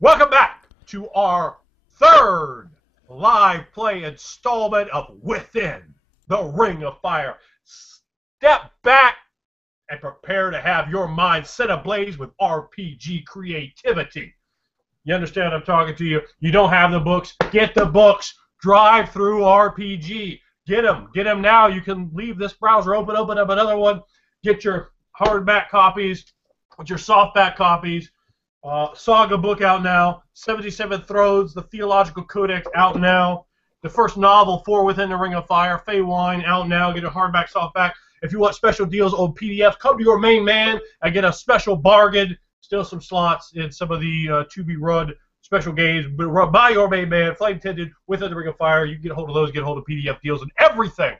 Welcome back to our third live play installment of Within the Ring of Fire. Step back and prepare to have your mind set ablaze with RPG creativity. You understand I'm talking to you? You don't have the books? Get the books. Drive through RPG. Get them. Get them now. You can leave this browser open up another one. Get your hardback copies. Get your softback copies. Saga book out now. 77 Thrones, the Theological Codex out now. The first novel for Within the Ring of Fire, Fey Wine, out now. Get a hardback, softback. If you want special deals on PDFs, come to your main man and get a special bargain. Still some slots in some of the to-be-run special games, but run by your main man, Flame Tinted, Within the Ring of Fire. You can get a hold of those, get a hold of PDF deals, and everything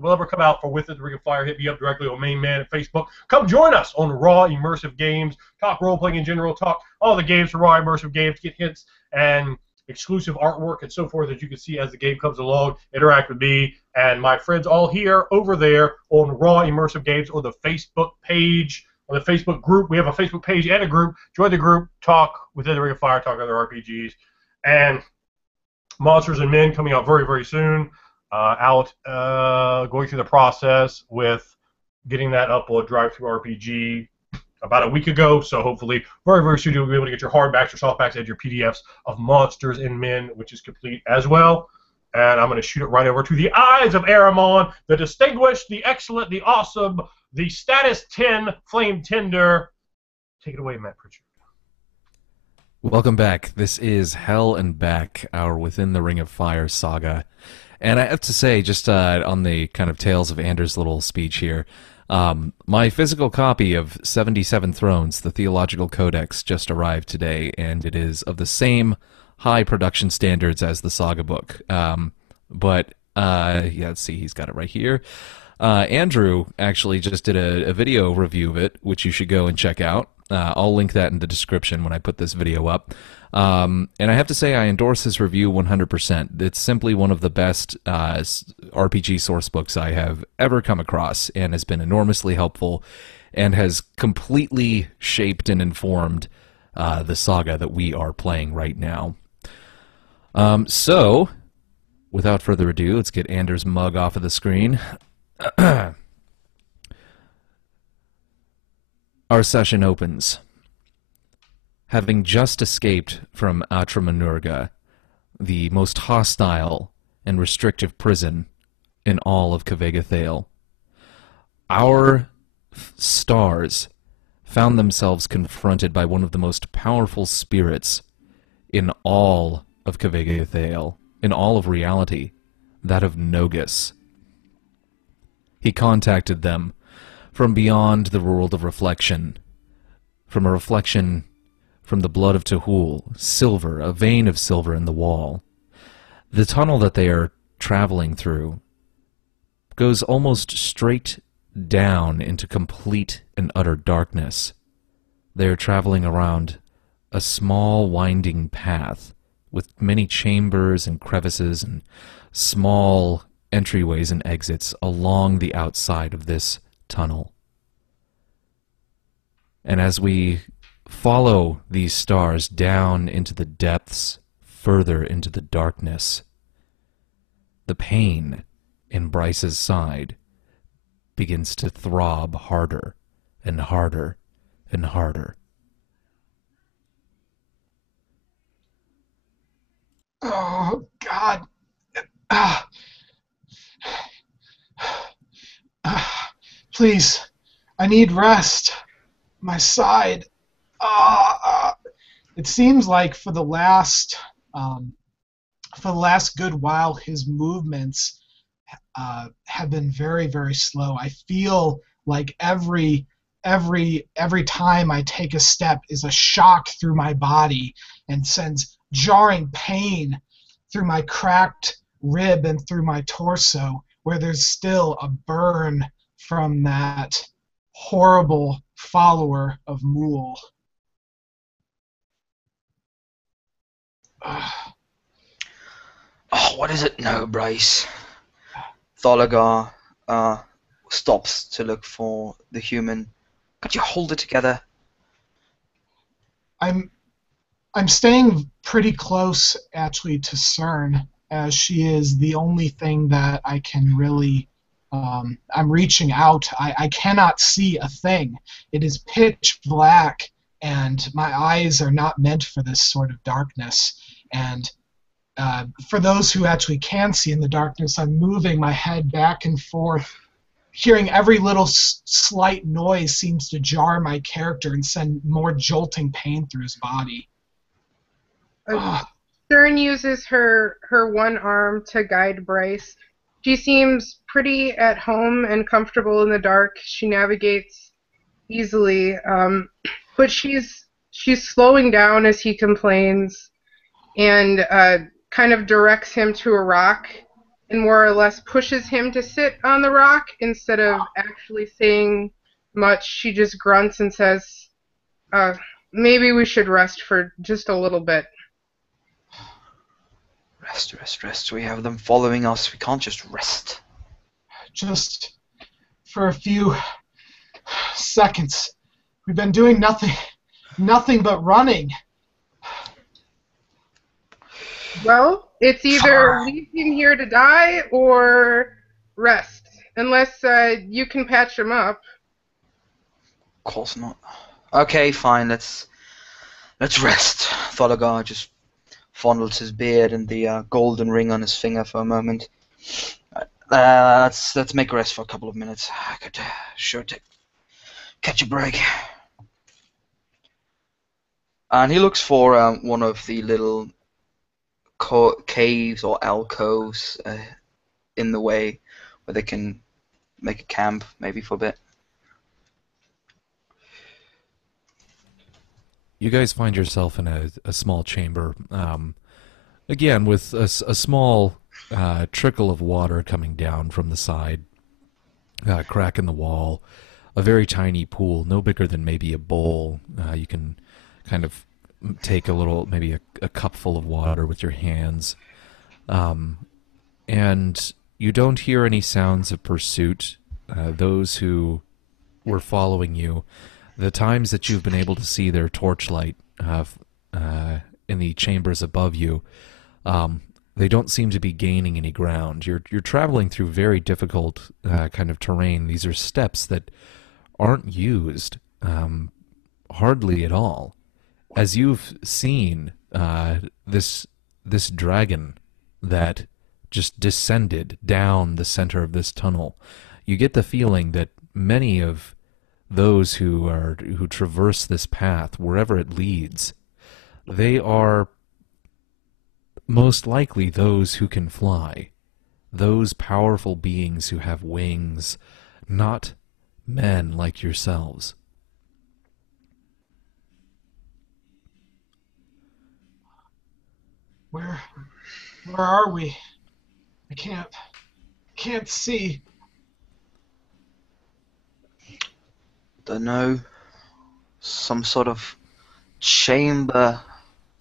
will ever come out for Within the Ring of Fire. Hit me up directly on main man and Facebook. Come join us on Raw Immersive Games. Talk role-playing in general. Talk all the games for Raw Immersive Games. Get hints and exclusive artwork and so forth that you can see as the game comes along. Interact with me and my friends all here over there on Raw Immersive Games on the Facebook page, on the Facebook group. We have a Facebook page and a group. Join the group. Talk Within the Ring of Fire. Talk other RPGs. And Monsters and Men coming out very, very soon. Going through the process with getting that up on Drive-Thru RPG about a week ago, so hopefully very, very soon you'll be able to get your hardbacks, your softbacks, and your PDFs of Monsters and Men, which is complete as well. And I'm going to shoot it right over to the eyes of Aramon, the distinguished, the excellent, the awesome, the status 10 Flame Tender. Take it away, Matt Pritchard. Welcome back. This is Hell and Back, our Within the Ring of Fire saga. And I have to say, just on the kind of tails of Anders' little speech here, my physical copy of 77 Thrones, the Theological Codex, just arrived today, and it is of the same high production standards as the saga book. Yeah, let's see, he's got it right here. Andrew actually just did a video review of it, which you should go and check out. I'll link that in the description when I put this video up. And I have to say I endorse his review 100%. It's simply one of the best RPG source books I have ever come across, and has been enormously helpful and has completely shaped and informed the saga that we are playing right now. So, without further ado, let's get Anders' mug off of the screen. Our session opens. Having just escaped from Atramanurga, the most hostile and restrictive prison in all of Kavega Thale, our stars found themselves confronted by one of the most powerful spirits in all of Kavega Thale, in all of reality, that of Nogus. He contacted them from beyond the world of reflection, from a reflection from the blood of Tehul, silver, a vein of silver in the wall. The tunnel that they are traveling through goes almost straight down into complete and utter darkness. They are traveling around a small winding path with many chambers and crevices and small entryways and exits along the outside of this tunnel. And as we follow these stars down into the depths, further into the darkness, the pain in Bryce's side begins to throb harder and harder and harder. Oh, God. Please, I need rest. My side. It seems like for the last good while, his movements have been very, very slow. I feel like every time I take a step is a shock through my body and sends jarring pain through my cracked rib and through my torso, where there's still a burn from that horrible follower of Mool. Oh, what is it now, Bryce? Thalagar stops to look for the human. Could you hold it together? I'm I'm staying pretty close, actually, to CERN, as she is the only thing that I can really. I'm reaching out. I cannot see a thing. It is pitch black, and my eyes are not meant for this sort of darkness. And for those who actually can see in the darkness, I'm moving my head back and forth. Hearing every little slight noise seems to jar my character and send more jolting pain through his body. Stern uses her one arm to guide Bryce. She seems pretty at home and comfortable in the dark. She navigates easily, but she's slowing down as he complains, and kind of directs him to a rock, and more or less pushes him to sit on the rock instead of actually saying much. She just grunts and says, maybe we should rest for just a little bit. Rest. We have them following us. We can't just rest. Just for a few seconds. We've been doing nothing but running. Well, it's either leave him here to die or rest, unless you can patch him up. Of course not. Okay, fine. Let's rest. Thalagar just fondles his beard and the golden ring on his finger for a moment. Let's make a rest for a couple of minutes. I could sure catch a break. And he looks for one of the little caves or alcoves in the way where they can make a camp, maybe for a bit. You guys find yourself in a small chamber, again with a small trickle of water coming down from the side, crack in the wall, a very tiny pool, no bigger than maybe a bowl. You can kind of take a little, maybe a cup full of water with your hands, and you don't hear any sounds of pursuit. Those who were following you, the times that you've been able to see their torchlight in the chambers above you, they don't seem to be gaining any ground. You're traveling through very difficult kind of terrain. These are steps that aren't used hardly at all. As you've seen this dragon that just descended down the center of this tunnel, you get the feeling that many of those who traverse this path, wherever it leads, they are most likely those who can fly, those powerful beings who have wings, not men like yourselves. Where are we? I can't see. Don't know. Some sort of chamber,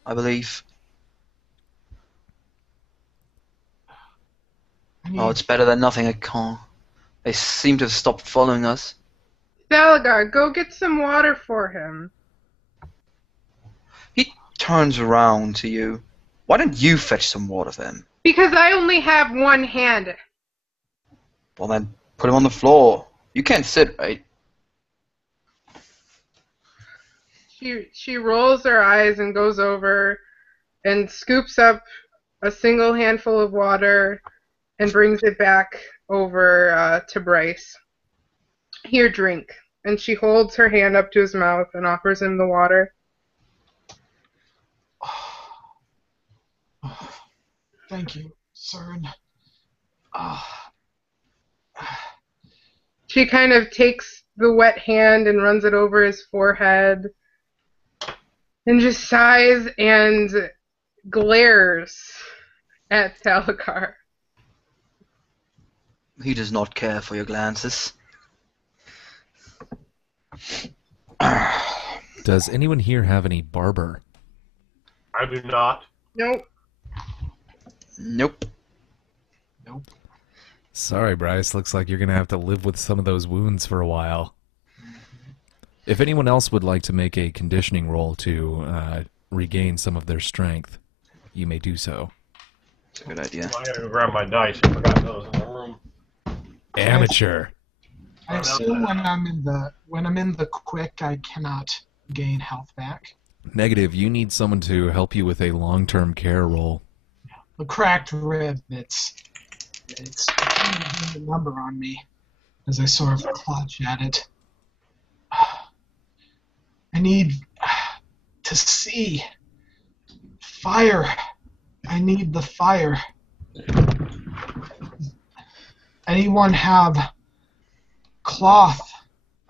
I believe. Oh, it's better than nothing. I can't. They seem to have stopped following us. Thalagar, go get some water for him. He turns around to you. Why don't you fetch some water for him? Because I only have one hand. Well then, put him on the floor. You can't sit, right? She rolls her eyes and goes over and scoops up a single handful of water and brings it back over to Bryce. Here, drink. And she holds her hand up to his mouth and offers him the water. Thank you, CERN. She kind of takes the wet hand and runs it over his forehead and just sighs and glares at Thalagar. He does not care for your glances. Does anyone here have any barber? I do not. Nope. Nope. Sorry, Bryce. Looks like you're going to have to live with some of those wounds for a while. If anyone else would like to make a conditioning roll to regain some of their strength, you may do so. It's a good idea. I gotta go grab my dice. I forgot those in the room. Amateur. I assume when I'm in the quick, I cannot gain health back. Negative. You need someone to help you with a long-term care roll. The cracked rib, it's putting a number on me as I sort of clutch at it. I need to see fire. I need the fire. Anyone have cloth?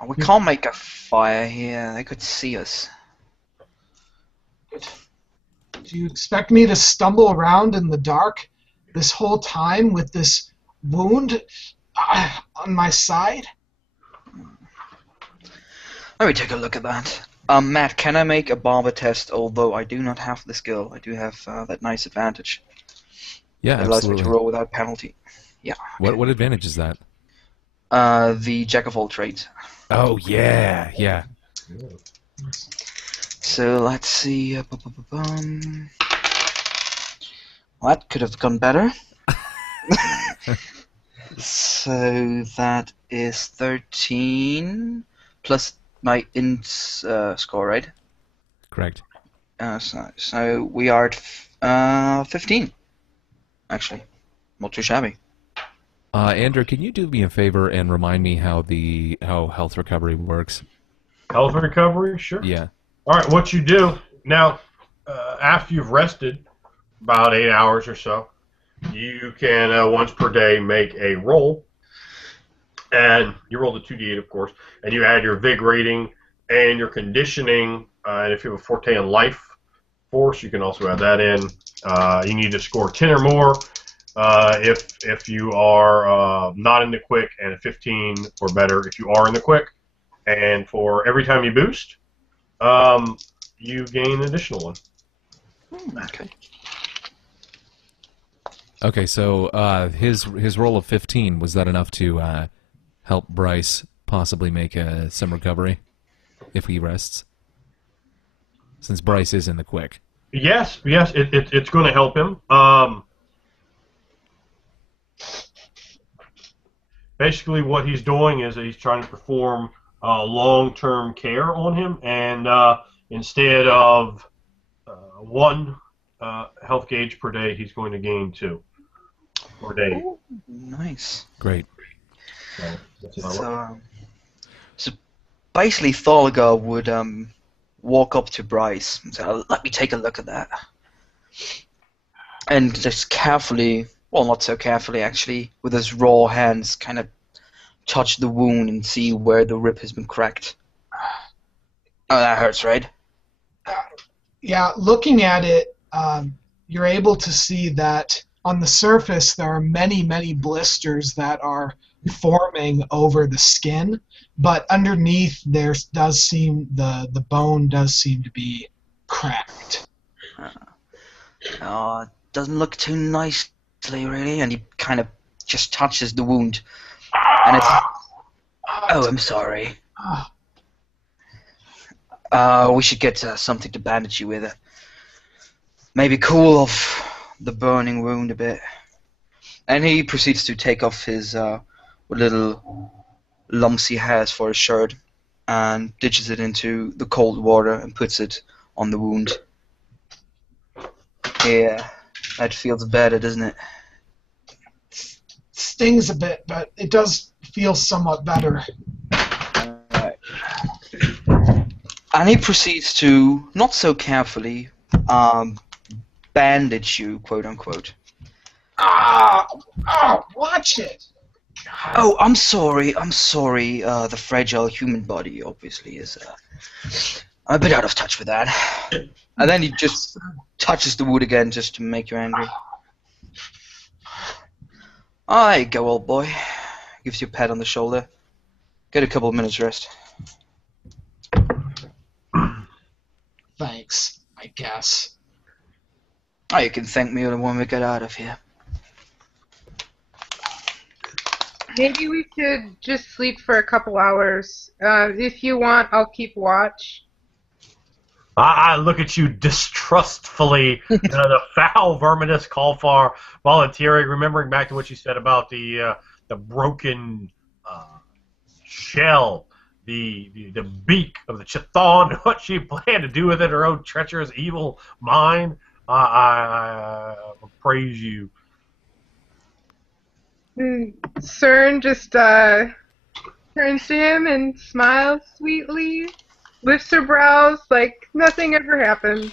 We can't make a fire here. They could see us. Do you expect me to stumble around in the dark this whole time with this wound on my side? Let me take a look at that. Matt, can I make a barber test? Although I do not have the skill, I do have that nice advantage. Yeah, It allows me absolutely. to roll without penalty. Yeah. What advantage is that? The jack of all trades. Oh, yeah, yeah. So let's see. Well, that could have gone better. So that is 13 plus my int score, right? Correct. So we are at 15. Actually, not too shabby. Andrew, can you do me a favor and remind me how health recovery works? Health recovery, sure. Yeah. All right, what you do now, after you've rested about 8 hours or so, you can once per day make a roll, and you roll the 2d8, of course, and you add your Vig rating and your conditioning, and if you have a Forte in life force, you can also add that in. You need to score 10 or more if you are not in the quick, and a 15 or better if you are in the quick. And for every time you boost, you gain an additional one. Okay. Okay, so his roll of 15, was that enough to help Bryce possibly make some recovery if he rests? Since Bryce is in the quick. Yes, it's going to help him. Basically, what he's doing is he's trying to perform long-term care on him, and instead of 1 health gauge per day, he's going to gain 2 per day. Ooh, nice. Great. So, that's how it works. So basically, Thorgar would walk up to Bryce and say, "Let me take a look at that," and just carefully, well, not so carefully actually, with his raw hands, kind of touch the wound and see where the rib has been cracked. Oh, that hurts, right? Yeah, looking at it, you're able to see that on the surface there are many, many blisters that are forming over the skin, but underneath there does seem the bone does seem to be cracked. Doesn't look too nicely, really, and he kind of just touches the wound, and it's. Oh, I'm sorry. We should get something to bandage you with. Maybe cool off the burning wound a bit. And he proceeds to take off his little lumps he has for his shirt and ditches it into the cold water and puts it on the wound. Yeah, that feels better, doesn't it? Stings a bit, but it does feel somewhat better. Alright. And he proceeds to, not so carefully, bandage you, quote unquote. Watch it! Oh, I'm sorry. The fragile human body obviously is a bit out of touch with that. And then he just touches the wood again just to make you angry. Oh, there you go, old boy. Gives you a pat on the shoulder. Get a couple of minutes rest. Thanks, I guess. Oh, you can thank me when we get out of here. Maybe we should just sleep for a couple hours. If you want, I'll keep watch. I look at you distrustfully. The foul, verminous Kalfar volunteering, remembering back to what you said about the broken shell, the beak of the Chthon, what she planned to do with it, her own treacherous, evil mind. I praise you. CERN just turns to him and smiles sweetly, lifts her brows like nothing ever happened.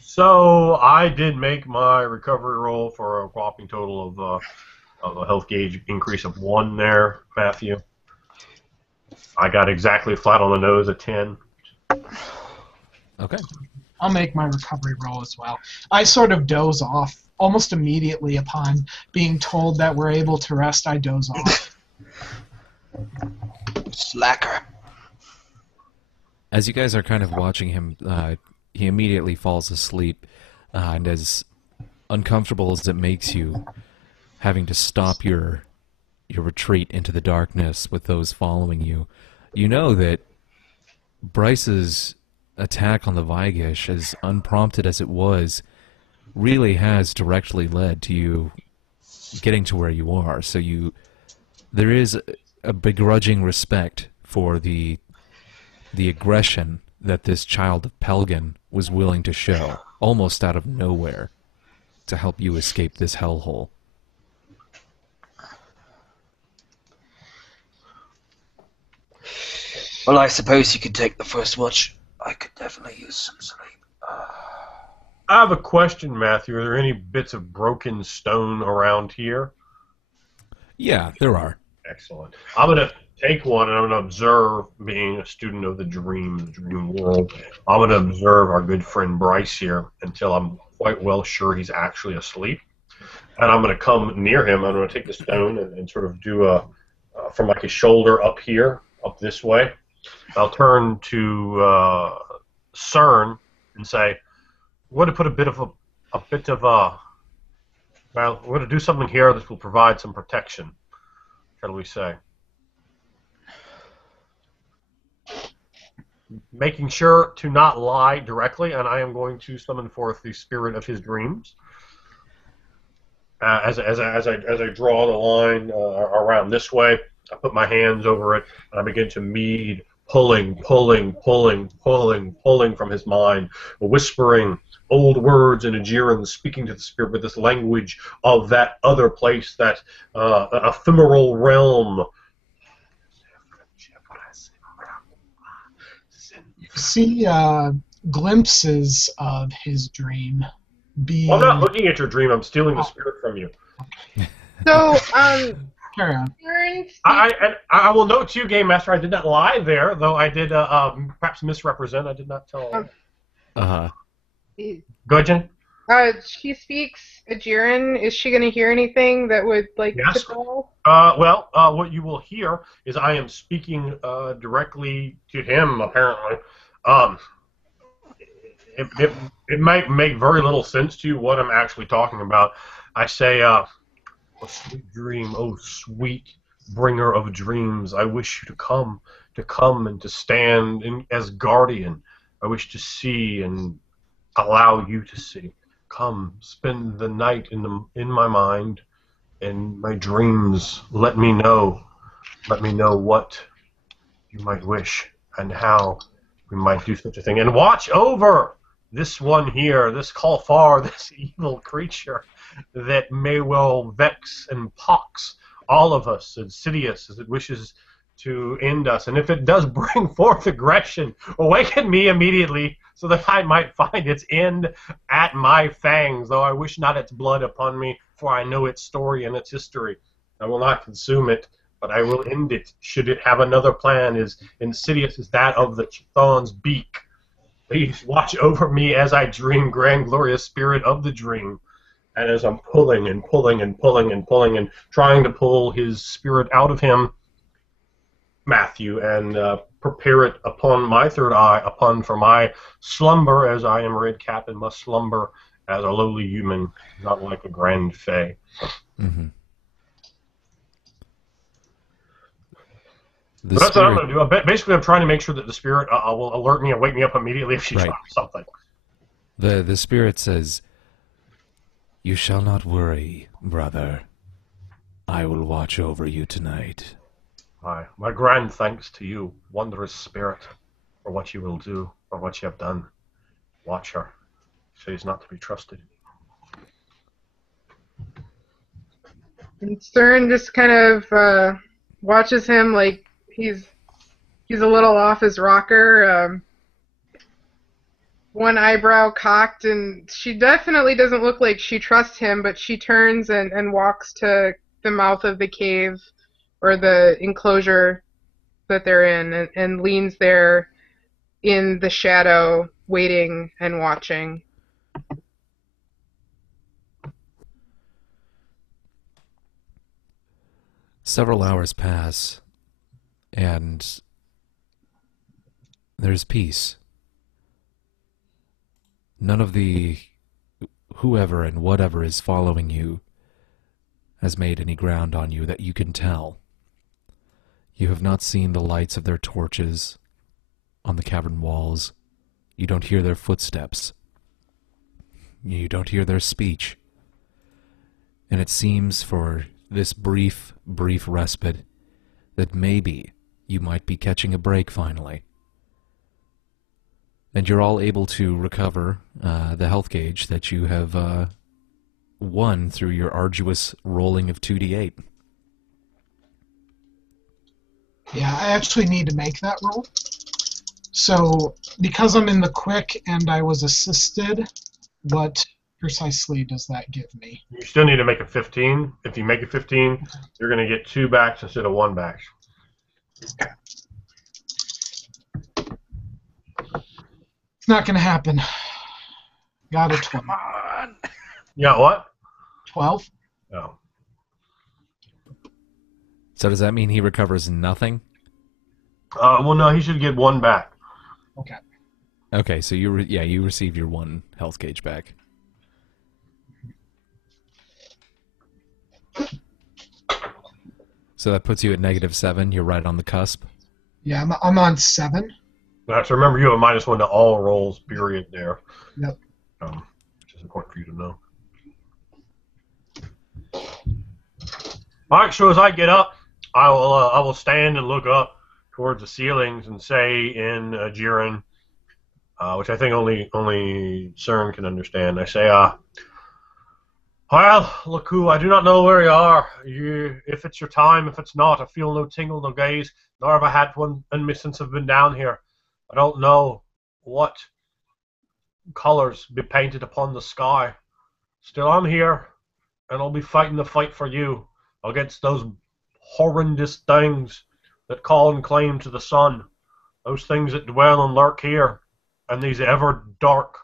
So I did make my recovery roll for a whopping total of a health gauge increase of 1 there, Matthew. I got exactly flat on the nose at 10. Okay. I'll make my recovery roll as well. I sort of doze off almost immediately upon being told that we're able to rest. I doze off. Slacker. As you guys are kind of watching him, he immediately falls asleep, and as uncomfortable as it makes you, having to stop your retreat into the darkness with those following you, you know that Bryce's attack on the Vygish, as unprompted as it was, really has directly led to you getting to where you are. So there is a begrudging respect for the aggression that this child of Pelgan was willing to show, almost out of nowhere, to help you escape this hellhole. Well, I suppose you could take the first watch. I could definitely use some sleep. I have a question, Matthew. Are there any bits of broken stone around here? Yeah, there are. Excellent. I'm going to take one and I'm going to observe, being a student of the dream world, I'm going to observe our good friend Bryce here until I'm quite well sure he's actually asleep. And I'm going to come near him. I'm going to take the stone and sort of do from like his shoulder up here, up this way. I'll turn to CERN and say, we're going to put a bit of well, we're going to do something here that will provide some protection, shall we say. Making sure to not lie directly, and I am going to summon forth the spirit of his dreams. As I draw the line around this way, I put my hands over it, and I begin to mead, pulling from his mind, whispering old words in Aegeran, speaking to the spirit with this language of that other place, that ephemeral realm. You see glimpses of his dream being... Well, I'm not looking at your dream, I'm stealing the spirit from you. So, Carry on. I will note to you, Game Master, I did not lie there, though I did perhaps misrepresent. I did not tell. Go ahead, Jen. She speaks Aegeran. Is she going to hear anything that would Yes. tipple? Well, what you will hear is I am speaking directly to him. Apparently, it might make very little sense to you what I'm actually talking about. I say, "A sweet dream, oh sweet bringer of dreams. I wish you to come and to stand as guardian. I wish to see and allow you to see. Come, spend the night in my mind, in my dreams. Let me know what you might wish and how we might do such a thing. And watch over this one here, this Kalfar, this evil creature that may well vex and pox all of us, insidious as it wishes to end us. And if it does bring forth aggression, awaken me immediately so that I might find its end at my fangs, though I wish not its blood upon me, for I know its story and its history. I will not consume it, but I will end it, should it have another plan as insidious as that of the Chthon's beak. Please watch over me as I dream, grand glorious spirit of the dream. And as I'm pulling and trying to pull his spirit out of him, Matthew, and prepare it upon my third eye, for my slumber, as I am red cap and must slumber as a lowly human, not like a grand fae. Mm-hmm. The But that's what I'm spirit, going to do. Basically, I'm trying to make sure that the spirit will alert me and wake me up immediately if she Right. drops something. the spirit says, "You shall not worry, brother. I will watch over you tonight." Aye. My grand thanks to you, wondrous spirit, for what you will do, for what you have done. Watch her. She is not to be trusted. And Stern just kind of watches him like he's a little off his rocker. One eyebrow cocked, and she definitely doesn't look like she trusts him, but she turns and walks to the mouth of the cave or the enclosure that they're in and leans there in the shadow, waiting and watching. Several hours pass, and there's peace. None of the whoever and whatever is following you has made any ground on you that you can tell. You have not seen the lights of their torches on the cavern walls. You don't hear their footsteps. You don't hear their speech. And it seems for this brief respite that maybe you might be catching a break finally. And you're all able to recover the health gauge that you have won through your arduous rolling of 2d8. Yeah, I actually need to make that roll. So, because I'm in the quick and I was assisted, what precisely does that give me? You still need to make a 15. If you make a 15, you're going to get 2 backs instead of 1 back. It's not going to happen. Got a 12. Come on. Yeah, what? 12? No. So does that mean he recovers nothing? Well, no, he should get 1 back. Okay. Okay, so you receive your 1 health gauge back. So that puts you at -7. You're right on the cusp. Yeah, I'm on 7. Now, to remember, you have a -1 to all rolls, period, there. Yep. Which is important for you to know. All right, so as I get up, I will stand and look up towards the ceilings and say in Jiren, which I think only CERN can understand. I say, well, Laku, I do not know where you are. If it's your time, if it's not, I feel no tingle, no gaze, nor have I had one in me since I've been down here. I don't know what colors be painted upon the sky. Still, I'm here, and I'll be fighting the fight for you against those horrendous things that call and claim to the sun, those things that dwell and lurk here, and these ever dark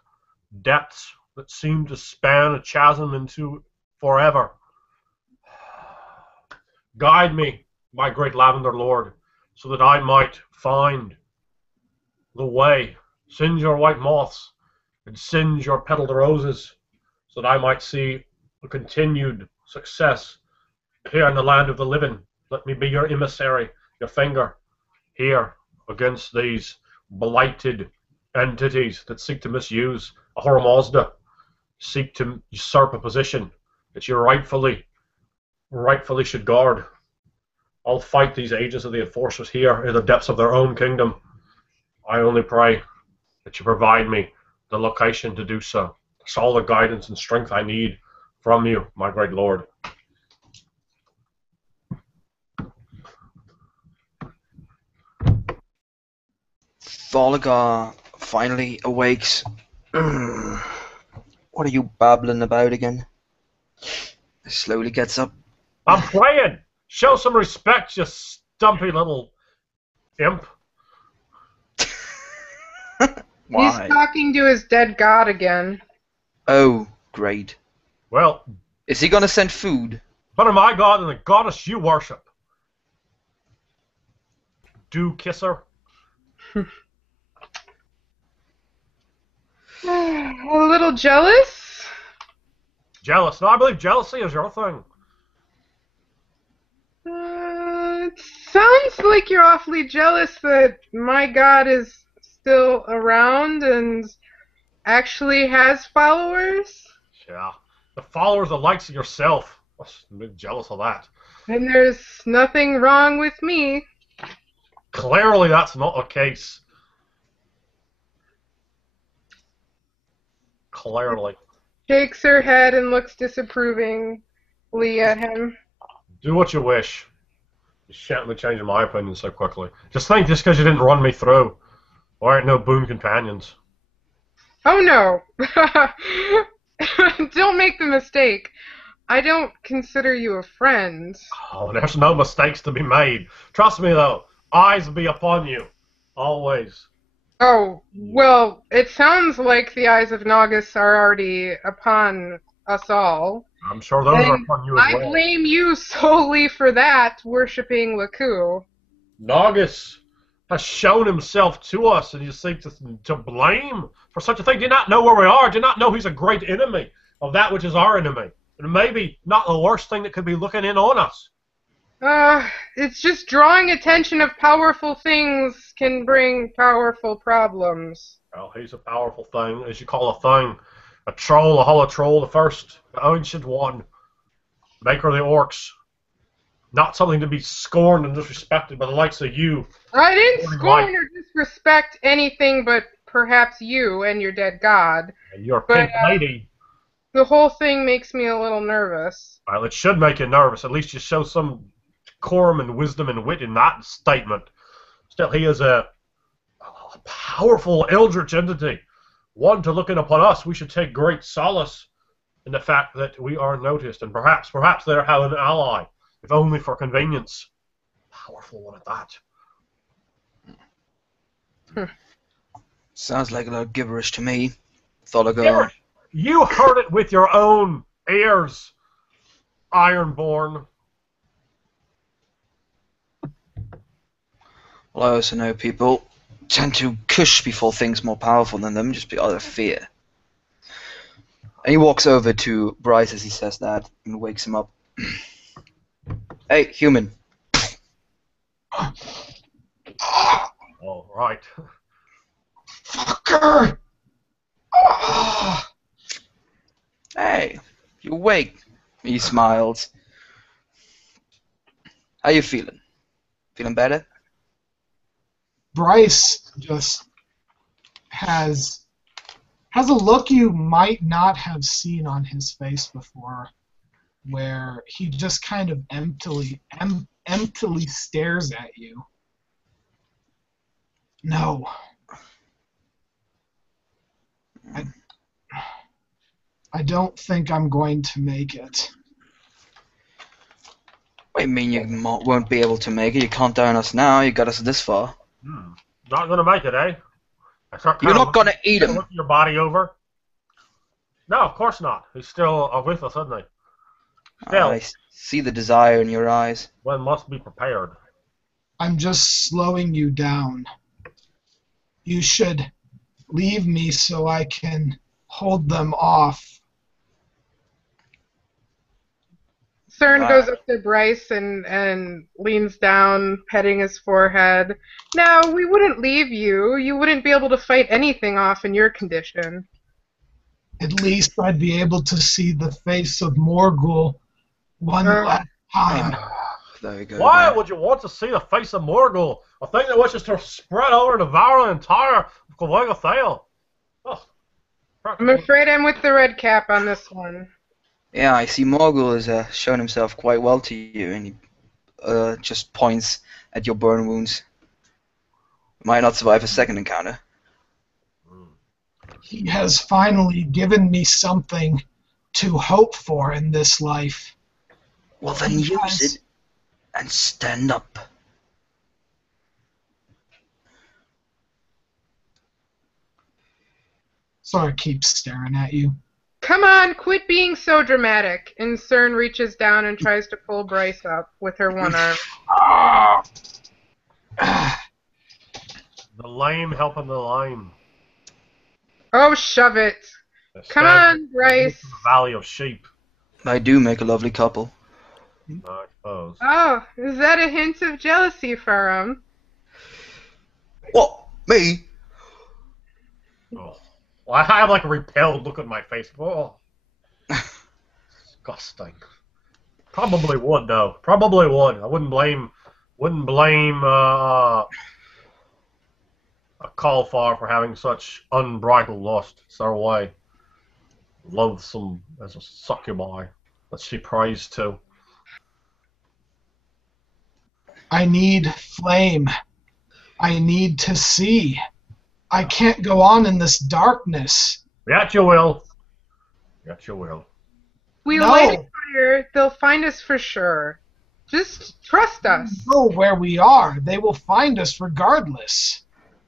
depths that seem to span a chasm into forever. Guide me, my great Lavender Lord, so that I might find the way. Singe your white moths and singe your petaled roses, so that I might see a continued success here in the land of the living. Let me be your emissary, your finger, here against these blighted entities that seek to misuse Ahura Mazda, seek to usurp a position that you rightfully should guard. I'll fight these agents of the enforcers here in the depths of their own kingdom. I only pray that you provide me the location to do so. That's all the guidance and strength I need from you, my great lord. Thalagar finally awakes. What are you babbling about again? He slowly gets up. I'm playing! Show some respect, you stumpy little imp. Why? He's talking to his dead god again. Oh, great. Well, Is he gonna send food? better my god than the goddess you worship. Do kiss her. A little jealous? Jealous. No, I believe jealousy is your thing. It's Sounds like you're awfully jealous that my god is still around and actually has followers. Yeah. The followers are likes of yourself. I'm a bit jealous of that. And there's nothing wrong with me. Clearly, that's not the case. Clearly. Shakes her head and looks disapprovingly at him. Do what you wish. You shan't be changing my opinion so quickly. Just think, just because you didn't run me through, we ain't no boon companions. Oh no! Don't make the mistake. I don't consider you a friend. Oh, there's no mistakes to be made. Trust me, though. Eyes will be upon you. Always. Oh, well, it sounds like the eyes of Naugus are already upon us all. I'm sure those are And upon you as I well. blame you solely for that, worshipping Laku. Naugus has shown himself to us, and you seek to blame for such a thing. Do you not know where we are? Do you not know he's a great enemy of that which is our enemy? And maybe not the worst thing that could be looking in on us. It's just drawing attention of powerful things can bring powerful problems. Well, he's a powerful thing, as you call a thing. A troll, a hollow troll, the first, the ancient one. Maker of the orcs. Not something to be scorned and disrespected by the likes of you. I didn't Morning scorn light. or disrespect anything but perhaps you and your dead god. And you're a But, pink lady. The whole thing makes me a little nervous. Well, it should make you nervous. At least you show some decorum and wisdom and wit in that statement. Still, he is a powerful eldritch entity. One to looking upon us, we should take great solace in the fact that we are noticed, and perhaps they have an ally, if only for convenience. Powerful one at that. Sounds like a lot of gibberish to me. Thought I'd go. Gibberish. You heard it with your own ears, Ironborn. Well, I also know people tend to cush before things more powerful than them, just out of fear. And he walks over to Bryce as he says that and wakes him up. Hey, human. Oh, right. Fucker! Ah. Hey, you awake? He smiles. How you feeling? Feeling better? Bryce just has a look you might not have seen on his face before, where he just kind of emptily stares at you. No. I don't think I'm going to make it. What do you mean you won't be able to make it? You can't down us now. You got us this far. Not gonna make it, eh? You're not gonna eat him. Look your body over. No, of course not. He's still with us, isn't he? Still, I see the desire in your eyes. one must be prepared. I'm just slowing you down. You should leave me so I can hold them off. Cern goes up to Bryce and leans down, petting his forehead. Now, we wouldn't leave you. You wouldn't be able to fight anything off in your condition. At least I'd be able to see the face of Morgul one last time. There you go. Why would you want to see the face of Morgul? A thing that wishes to spread over and devour the entire Kavagathael. Oh, I'm afraid I'm with the red cap on this one. Yeah, I see Morgul has shown himself quite well to you, and he just points at your burn wounds. Might not survive a second encounter. He has finally given me something to hope for in this life. Well, then use it and stand up. So I keep staring at you. Come on, quit being so dramatic. And Cern reaches down and tries to pull Bryce up with her one arm. the lame helping the lame. Oh, shove it. Come on, Bryce. The Valley of Sheep. I do make a lovely couple. I suppose. Oh, is that a hint of jealousy, Farum? What? Me? Oh. Well, I have like a repelled look on my face. Oh, disgusting. Probably would though. Probably would. I wouldn't blame. Wouldn't blame a Caulifar for having such unbridled lust. It's their way. Loathsome as a succubi that she prays to. I need flame. I need to see. I can't go on in this darkness. Yet you will. Yet you will. We No. light a fire, they'll find us for sure. Just trust us. Know where we are. They will find us regardless.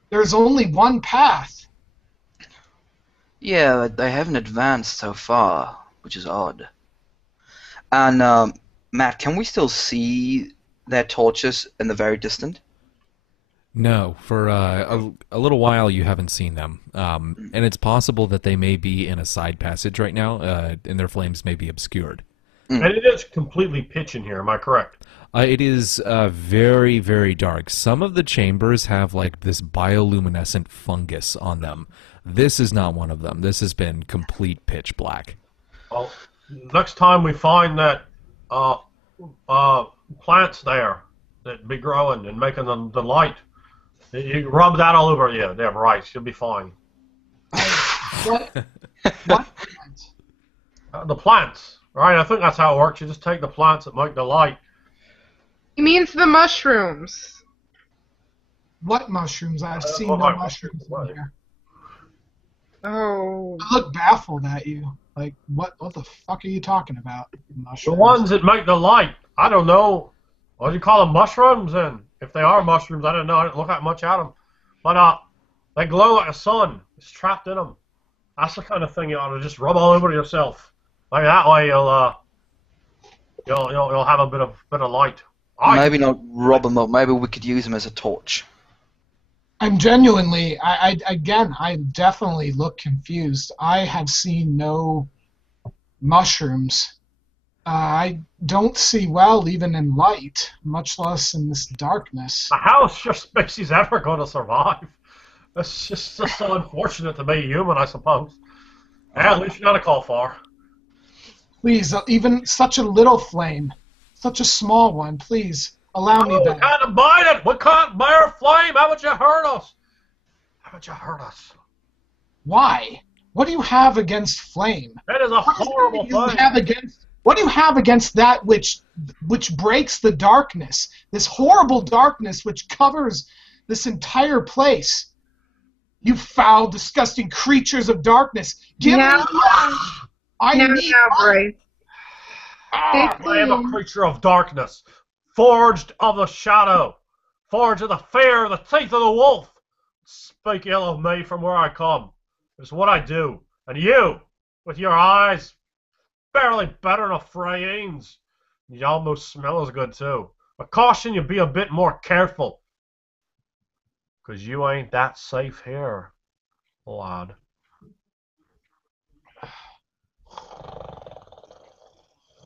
There's only one path. Yeah, they haven't advanced so far, which is odd. And, Matt, can we still see their torches in the very distant? No, for a little while you haven't seen them, and it's possible that they may be in a side passage right now, and their flames may be obscured. And it is completely pitch in here. Am I correct? It is very, very dark. Some of the chambers have like this bioluminescent fungus on them. This is not one of them. This has been complete pitch black. Well, next time we find that plants there that be growing and making the light, you rub that all over you. They have rice. You'll be fine. What? What? The plants, right? I think that's how it works. You just take the plants that make the light. He means the mushrooms. What mushrooms? I've seen what no are mushrooms mushrooms? in here. Oh. I look baffled at you. Like, what the fuck are you talking about? The Mushrooms. ones that make the light. I don't know. What do you call them? Mushrooms? And if they are mushrooms, I don't know. I didn't look that much at them. But they glow like a sun. It's trapped in them. That's the kind of thing you ought to just rub all over yourself. Like that way, you'll have a bit of light. Maybe not rub them up. Maybe we could use them as a torch. I'm genuinely, I definitely look confused. I have seen no mushrooms. I don't see well even in light, much less in this darkness. How is your species ever going to survive? It's just so unfortunate to be human, I suppose. At least you're not a Caulifar. Please, even such a little flame, such a small one, please, allow me We that. can't abide it. We can't bear flame. How would you hurt us? How would you hurt us? Why? What do you have against flame? That is a horrible thing. What do you have against that which breaks the darkness? This horrible darkness which covers this entire place. You foul, disgusting creatures of darkness. Give me light. I need Bryce. I am a creature of darkness, forged of the shadow, forged of the fear of the teeth of the wolf. Speak ill of me from where I come. It's what I do. And you, with your eyes, barely better than a Frey's. You almost smell as good too. But caution you be a bit more careful. 'Cause you ain't that safe here, lad.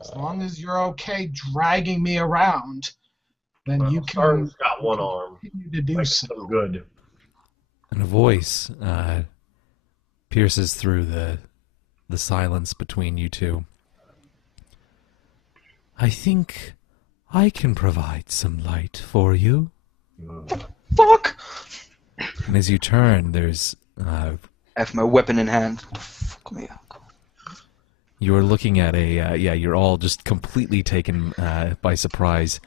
As long as you're okay dragging me around, then Well, you can Stern's got one arm. continue to do Makes so. him good. And a voice pierces through the silence between you two. I think I can provide some light for you. Fuck! And as you turn, there's I have my weapon in hand. Fuck me up. you're looking at you're all just completely taken by surprise.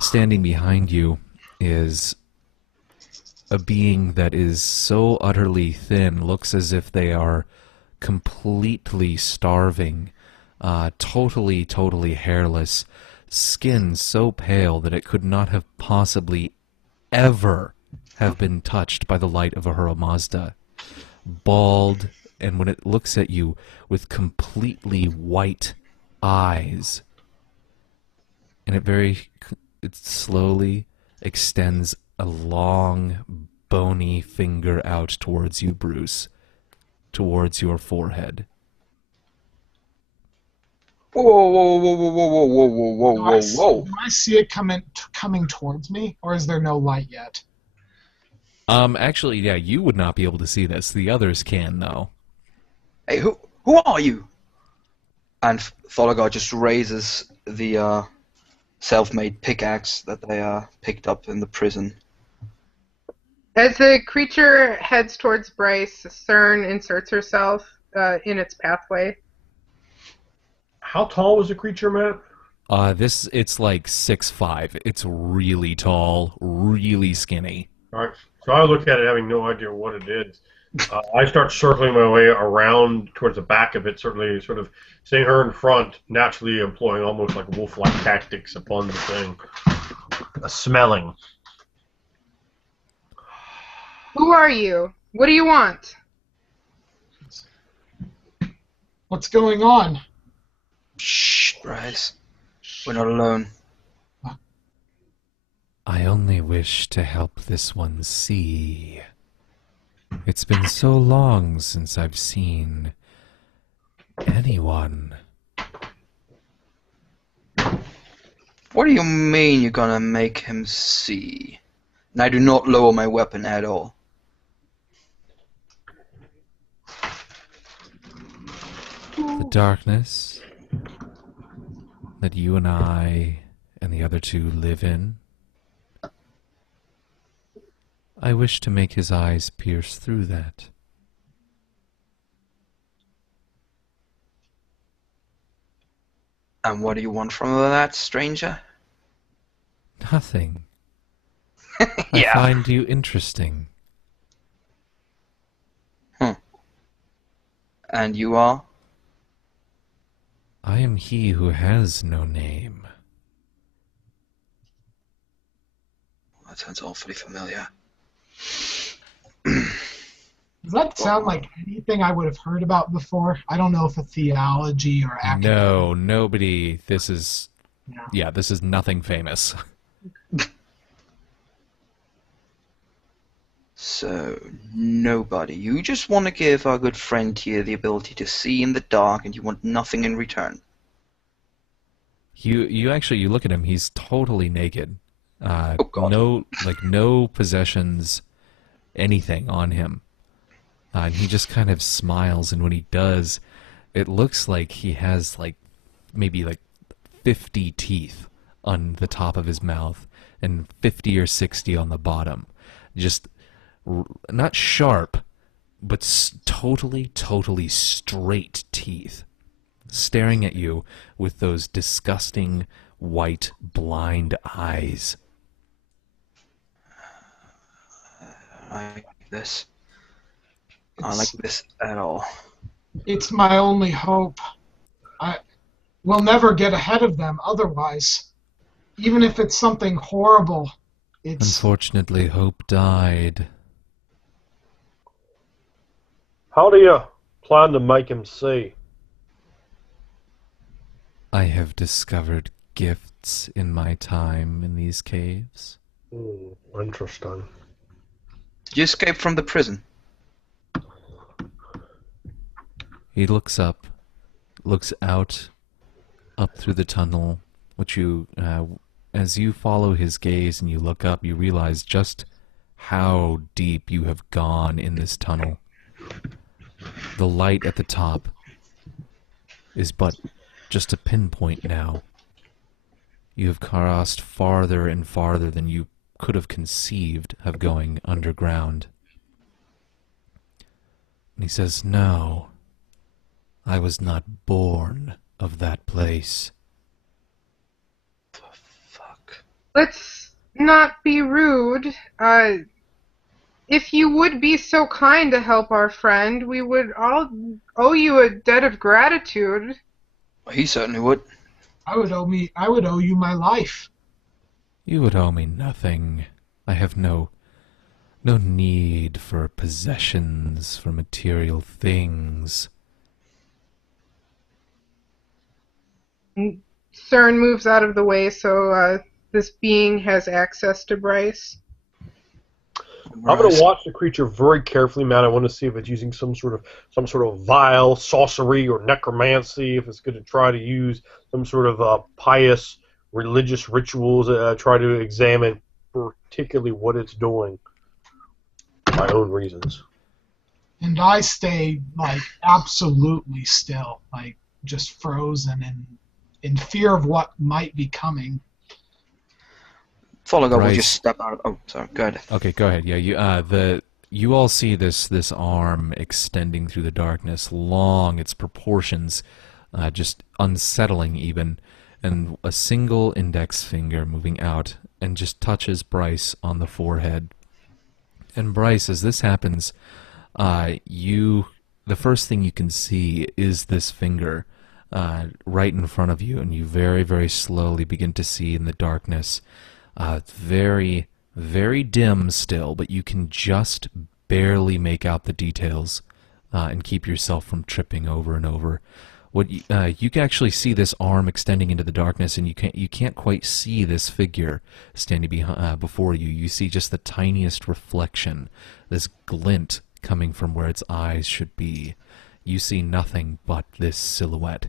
Standing behind you is a being that is so utterly thin, looks as if they are completely starving, totally hairless, skin so pale that it could not have possibly ever have been touched by the light of Ahura Mazda. Bald, and when it looks at you with completely white eyes, and it slowly extends a long, bony finger out towards you, Bruce, towards your forehead. Whoa, whoa, whoa, whoa, whoa, whoa, whoa, whoa, whoa, whoa, whoa. Do I see it coming towards me, or is there no light yet? Actually, yeah, you would not be able to see this. The others can, though. Hey, who are you? And Tholigar just raises the self-made pickaxe that they picked up in the prison. As the creature heads towards Bryce, Cern inserts herself in its pathway. How tall was the creature, Matt? It's like 6'5". It's really tall, really skinny. All right. So I look at it having no idea what it is. I start circling my way around towards the back of it, certainly sort of seeing her in front, naturally employing almost like wolf-like tactics upon the thing. Smelling. Who are you? What do you want? What's going on? Shh, Bryce. We're not alone. I only wish to help this one see. It's been so long since I've seen anyone. What do you mean you're gonna make him see? And I do not lower my weapon at all. The darkness that you and I and the other two live in. I wish to make his eyes pierce through that. And what do you want from that, stranger? Nothing. Yeah. I find you interesting. And you are? I am he who has no name. That sounds awfully familiar. Does that sound like anything I would have heard about before? I don't know if a theology or academic. No, nobody. This is... Yeah. Yeah, this is nothing famous. So, nobody. You just want to give our good friend here the ability to see in the dark, and you want nothing in return. You actually, you look at him, he's totally naked. Oh, God. No possessions, anything on him. And he just kind of smiles, and when he does, it looks like he has maybe 50 teeth on the top of his mouth and 50 or 60 on the bottom. Just not sharp, but totally straight teeth, staring at you with those disgusting white blind eyes. I like this. I like this at all. It's my only hope. We'll never get ahead of them otherwise. Even if it's something horrible, it's... Unfortunately, hope died. How do you plan to make him see? I have discovered gifts in my time in these caves. Interesting. Did you escape from the prison? He looks up, looks out, up through the tunnel, which you, as you follow his gaze and you look up, you realize just how deep you have gone in this tunnel. The light at the top is but just a pinpoint now. You have crossed farther and farther than you could have conceived of going underground. And he says, "No, I was not born of that place." Fuck. Let's not be rude. If you would be so kind to help our friend, we would all owe you a debt of gratitude. He certainly would. I would owe you my life. You would owe me nothing. I have no need for possessions, for material things. Cern moves out of the way so this being has access to Bryce. I'm going to watch the creature very carefully, man. I want to see if it's using some sort of vile sorcery or necromancy. If it's going to try to use some sort of pious religious rituals. Try to examine particularly what it's doing. My own reasons. And I stay like absolutely still, like just frozen and in fear of what might be coming. Follow will just step out. Oh, sorry. Go ahead. Okay, go ahead. Yeah, you all see this arm extending through the darkness, long, its proportions, just unsettling even, and a single index finger moving out and just touches Bryce on the forehead. And Bryce, as this happens, the first thing you can see is this finger right in front of you, and you very, very slowly begin to see in the darkness. Very, very dim still, but you can just barely make out the details and keep yourself from tripping over and over. You can actually see this arm extending into the darkness, and you can't quite see this figure standing before you. You see just the tiniest reflection, this glint coming from where its eyes should be. You see nothing but this silhouette.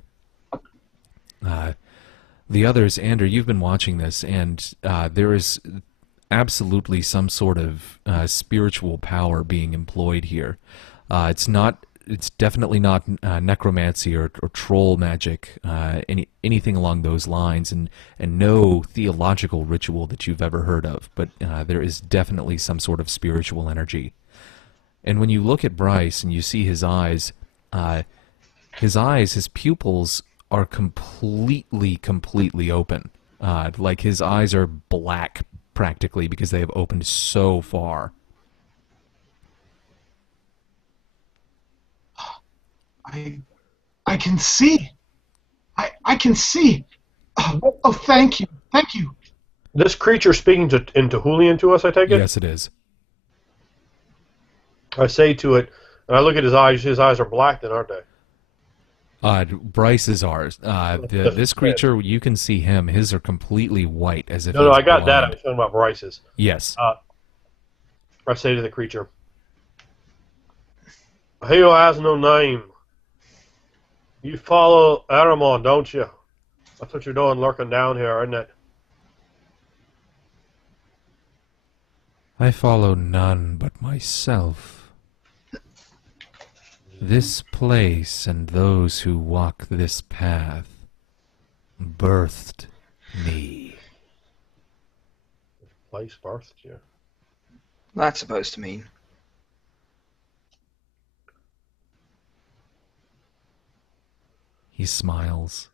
The others, Andrew, you've been watching this, and there is absolutely some sort of spiritual power being employed here. It's definitely not necromancy or troll magic, anything along those lines, and no theological ritual that you've ever heard of. But there is definitely some sort of spiritual energy. And when you look at Bryce and you see his eyes, his pupils are completely open. Like his eyes are black practically because they have opened so far. I can see. I can see. Oh, thank you. Thank you. This creature speaking in Tehulian to us, I take it? Yes, it is. I say to it, and I look at his eyes. His eyes are black then, aren't they? Bryce's are. This creature, you can see him. His are completely white, as if No, I got blind. that. I was talking about Bryce's. Yes. I say to the creature, he who has no name. You follow Aramon, don't you? That's what you're doing, lurking down here, isn't it? I follow none but myself. This place and those who walk this path birthed me. Place birthed you. That's supposed to mean. He smiles.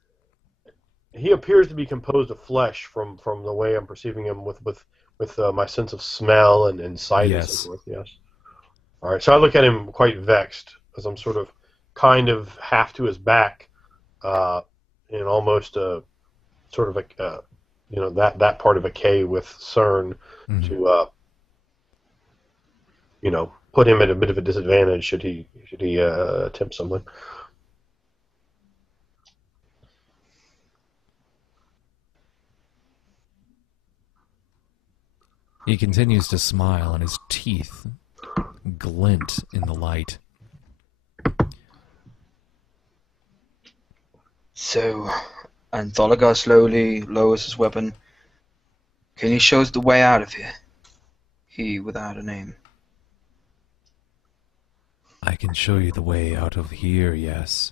He appears to be composed of flesh from the way I'm perceiving him with my sense of smell and sight and so forth. Yes. All right. So I look at him quite vexed as I'm sort of kind of half to his back, in almost a sort of a that part of a K with CERN to put him at a bit of a disadvantage should he attempt something. He continues to smile, and his teeth glint in the light. So, Anthologar slowly lowers his weapon. Can you show us the way out of here? He without a name. I can show you the way out of here, yes.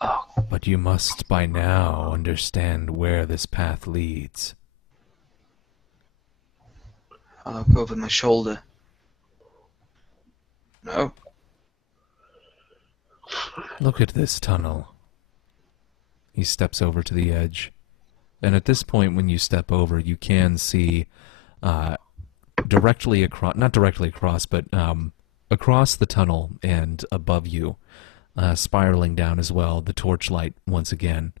Oh. But you must by now understand where this path leads. I'll look over my shoulder. No. Look at this tunnel. He steps over to the edge. And at this point, when you step over, you can see directly across, not directly across, but across the tunnel and above you, spiraling down as well, the torchlight once again.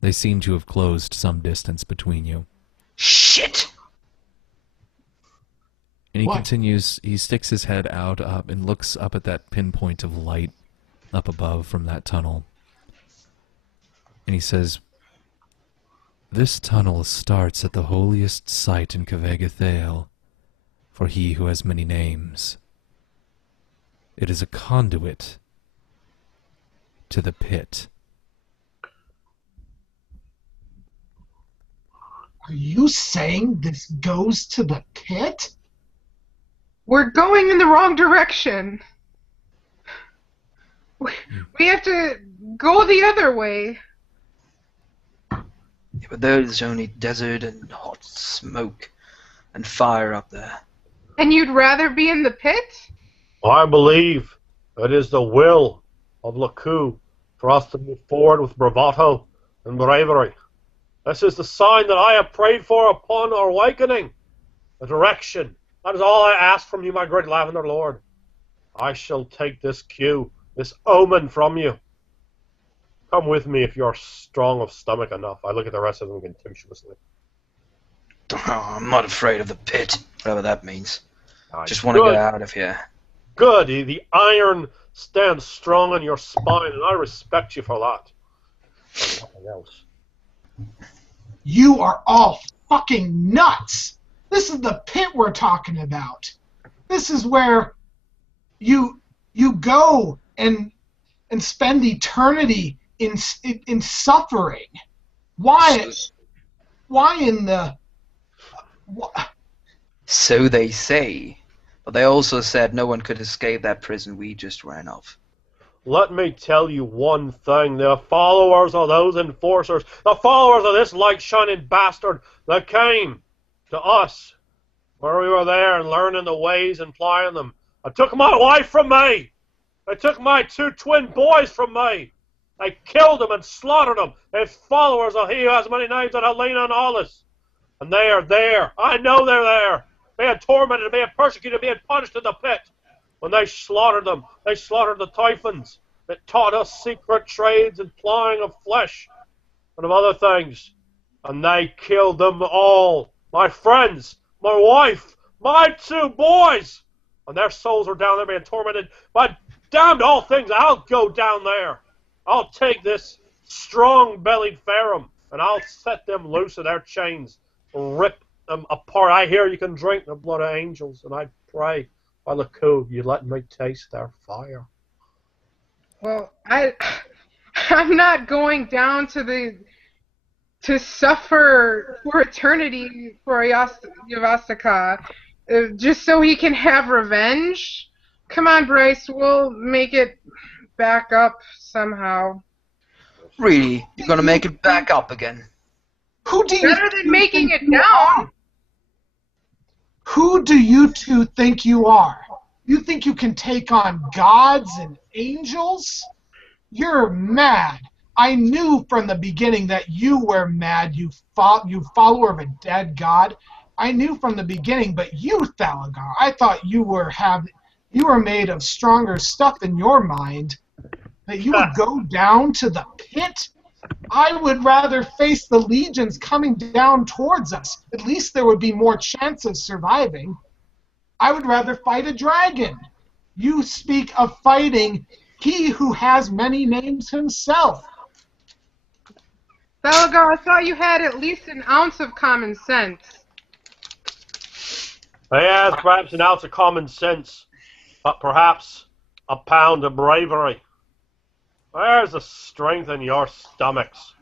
They seem to have closed some distance between you. Shit! And he continues, he sticks his head out up and looks up at that pinpoint of light up above from that tunnel. And he says, this tunnel starts at the holiest site in Kvegathale, for he who has many names. It is a conduit to the pit. Are you saying this goes to the pit? We're going in the wrong direction. We have to go the other way. Yeah, but there's only desert and hot smoke and fire up there. And you'd rather be in the pit? I believe it is the will of Laku for us to move forward with bravado and bravery. This is the sign that I have prayed for upon our awakening. The direction. That is all I ask from you, my great Lavender Lord. I shall take this cue, this omen from you. Come with me if you are strong of stomach enough. I look at the rest of them contemptuously. Oh, I'm not afraid of the pit, whatever that means. Just want Good. to get out of here. Good. The iron stands strong in your spine, and I respect you for that. And nothing else. You are all fucking nuts! This is the pit we're talking about. This is where you go and spend eternity in suffering. Why in the... So they say. But they also said no one could escape that prison we just ran off. Let me tell you one thing. The followers of those enforcers, the followers of this light-shining bastard that came to us, where we were there and learning the ways and plying them. They took my wife from me. They took my 2 twin boys from me. They killed them and slaughtered them. They're followers of he who has many names and Helena and Aulus. And they are there. I know they're there. Being tormented, being persecuted, being punished in the pit. When they slaughtered them, they slaughtered the Typhons that taught us secret trades and plying of flesh and of other things. And they killed them all. My friends, my wife, my 2 boys. And their souls are down there being tormented. But damned all things, I'll go down there. I'll take this strong-bellied Ferrum and I'll set them loose of their chains, rip them apart. I hear you can drink the blood of angels, and I pray by Laku you let me taste their fire. Well, I'm not going down to suffer for eternity for Yavasaka, just so he can have revenge. Come on, Bryce, we'll make it back up somehow. Really? You're gonna make it back up again? Who do you Better than making it down. Who do you 2 think you are? You think you can take on gods and angels? You're mad. I knew from the beginning that you were mad, you follower of a dead god. I knew from the beginning, but you, Thalagar, I thought you were made of stronger stuff in your mind. That you would go down to the pit? I would rather face the legions coming down towards us. At least there would be more chance of surviving. I would rather fight a dragon. You speak of fighting he who has many names himself. Thalagar, I thought you had at least an ounce of common sense. Yes, perhaps an ounce of common sense, but perhaps a pound of bravery. Where's the strength in your stomachs?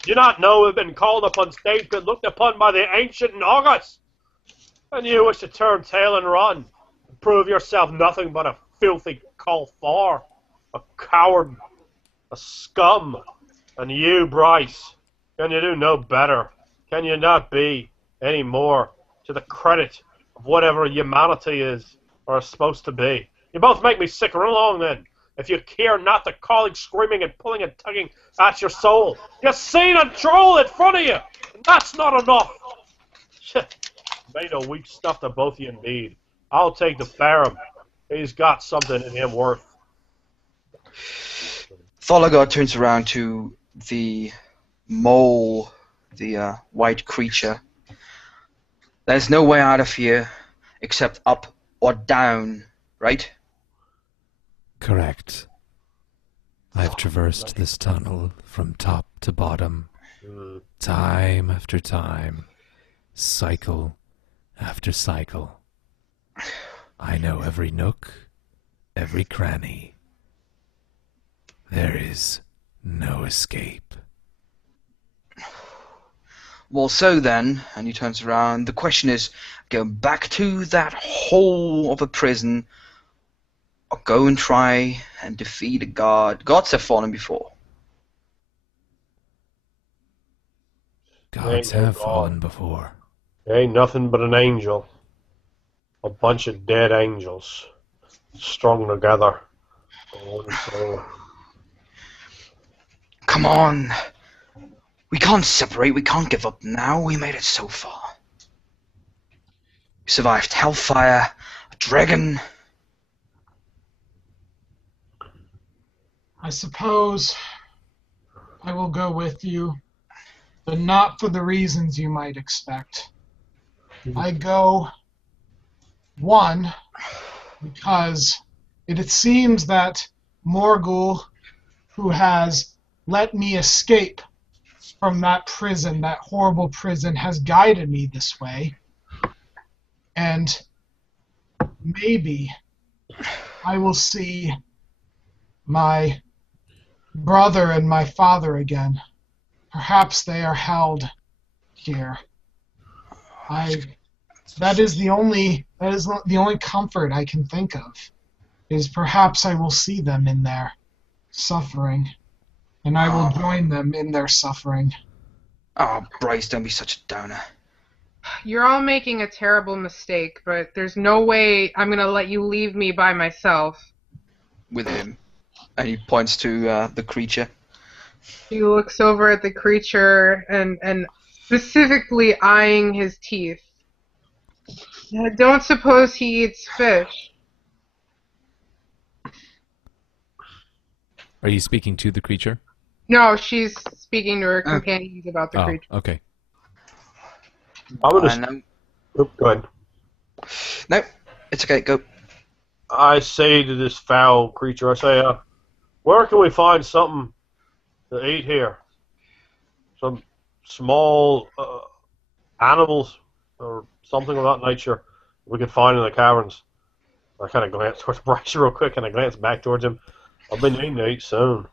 Do you not know we've been called upon stage, been looked upon by the ancient Naugus? And you wish to turn tail and run, and prove yourself nothing but a filthy Colfar, a coward, a scum. And you, Bryce, can you do no better? Can you not be any more to the credit of whatever humanity is or is supposed to be? You both make me sick. Run along then. If you care not the calling, screaming, and pulling and tugging at your soul. You've seen a troll in front of you, and that's not enough. Made a weak stuff to both of you indeed. I'll take the Ferrum. He's got something in him worth. Thalagar turns around to the mole, the white creature. There's no way out of here except up or down, right? Correct. I've traversed this tunnel from top to bottom, time after time, cycle after cycle. I know every nook, every cranny. There is no escape. Well, so then, and he turns around, the question is, go back to that hole of a prison, or go and try and defeat a god. Gods have fallen before. Gods Ain't no have God. fallen before. Ain't nothing but an angel. A bunch of dead angels strung together. One soul. Come on. We can't separate. We can't give up now. We made it so far. We survived hellfire, a dragon. I suppose I will go with you, but not for the reasons you might expect. I go, one, because it seems that Morgul, who has let me escape from that prison, that horrible prison, has guided me this way. And maybe I will see my brother and my father again. Perhaps they are held here. That is the only comfort I can think of, is perhaps I will see them in their suffering, and I will join them in their suffering. Oh, Bryce, don't be such a downer. You're all making a terrible mistake, but there's no way I'm gonna let you leave me by myself. With him. And he points to the creature. He looks over at the creature and specifically eyeing his teeth. I don't suppose he eats fish. Are you speaking to the creature? No, she's speaking to her companions about the Oh, creature. okay. I'm gonna. Oop, go ahead. No, it's okay, go. I say to this foul creature, I say, where can we find something to eat here? Some small animals or something of that nature we can find in the caverns. I kind of glance towards Bryce real quick, and I glance back towards him. I've been needing to eat soon.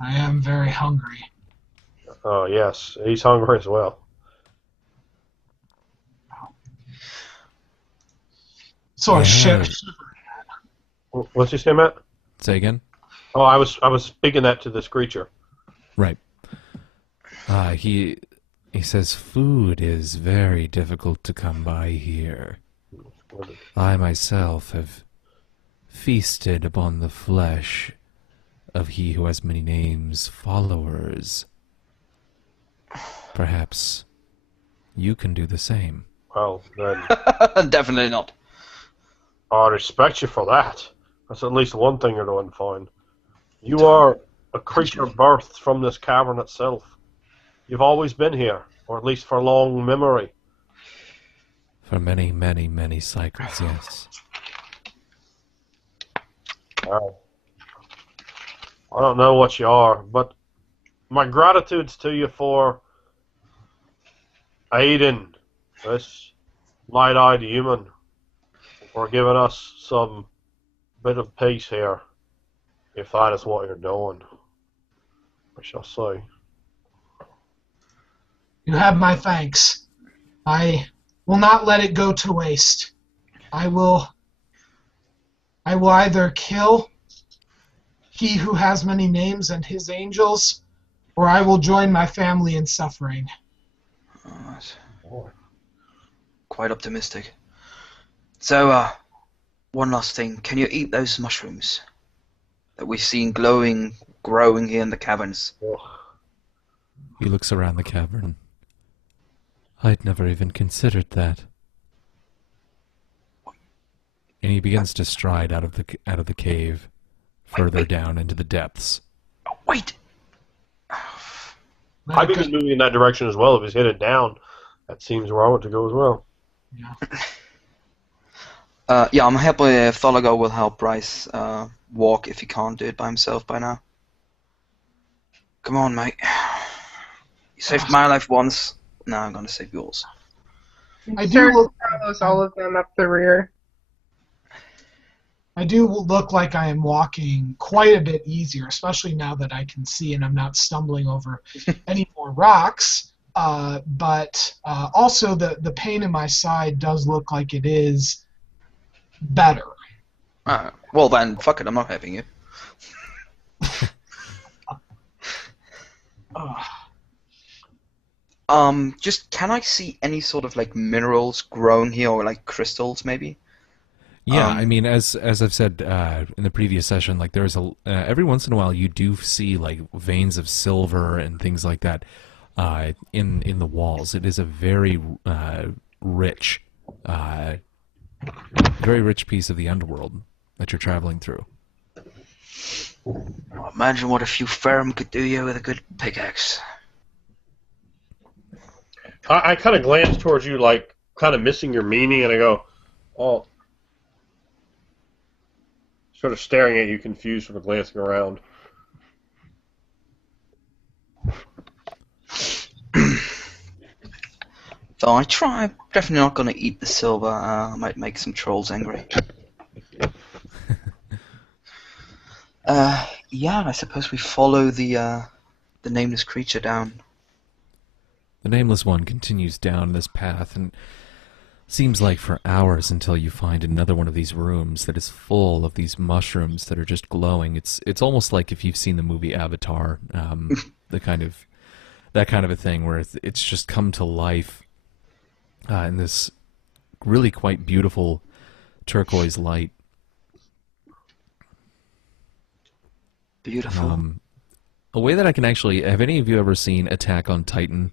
I am very hungry. Oh, yes, he's hungry as well. So Yeah. What's he say, Matt? Say again? Oh, I was speaking that to this creature. Right. He says food is very difficult to come by here. I myself have feasted upon the flesh of he who has many names, followers. Perhaps you can do the same. Well, then Definitely not. I respect you for that. That's at least one thing you're doing fine. You are a creature birthed from this cavern itself. You've always been here, or at least for long memory. For many, many, many cycles, yes. I don't know what you are, but my gratitude's to you for aiding this light-eyed human, for giving us some bit of peace here, if that is what you're doing, I shall say. You have my thanks. I will not let it go to waste. I will either kill he who has many names and his angels, or I will join my family in suffering. Oh, that's quite optimistic. So, one last thing. Can you eat those mushrooms that we've seen growing here in the caverns? He looks around the cavern. I'd never even considered that. And he begins to stride out of the cave, further down into the depths. Oh, wait! I'd be moving in that direction as well. If he's headed down, that seems where I want to go as well. Yeah. I'm happy if Thalagar will help Bryce walk if he can't do it by himself by now. Come on, mate. You saved my life once. Now I'm gonna save yours. I do look follows all of them up the rear. I do look like I am walking quite a bit easier, especially now that I can see and I'm not stumbling over any more rocks. But also the pain in my side does look like it is better. Well then, fuck it, I'm not having it. Just can I see any sort of like minerals growing here, or like crystals maybe? Yeah, I mean, as I've said in the previous session, like there's every once in a while you do see like veins of silver and things like that in the walls. It is a very rich piece of the underworld that you're traveling through. Imagine what a few firm could do you with a good pickaxe. I kind of glance towards you, like kind of missing your meaning, and I go, "Oh." Sort of staring at you, confused, sort of glancing around. So I try. I'm definitely not going to eat the silver. I might make some trolls angry. Yeah, I suppose we follow the nameless creature down. The nameless one continues down this path, and seems like for hours until you find another one of these rooms that is full of these mushrooms that are just glowing. It's almost like if you've seen the movie Avatar, that kind of a thing where it's just come to life in this really quite beautiful turquoise light. Beautiful. A way that I can actually... Have any of you ever seen Attack on Titan?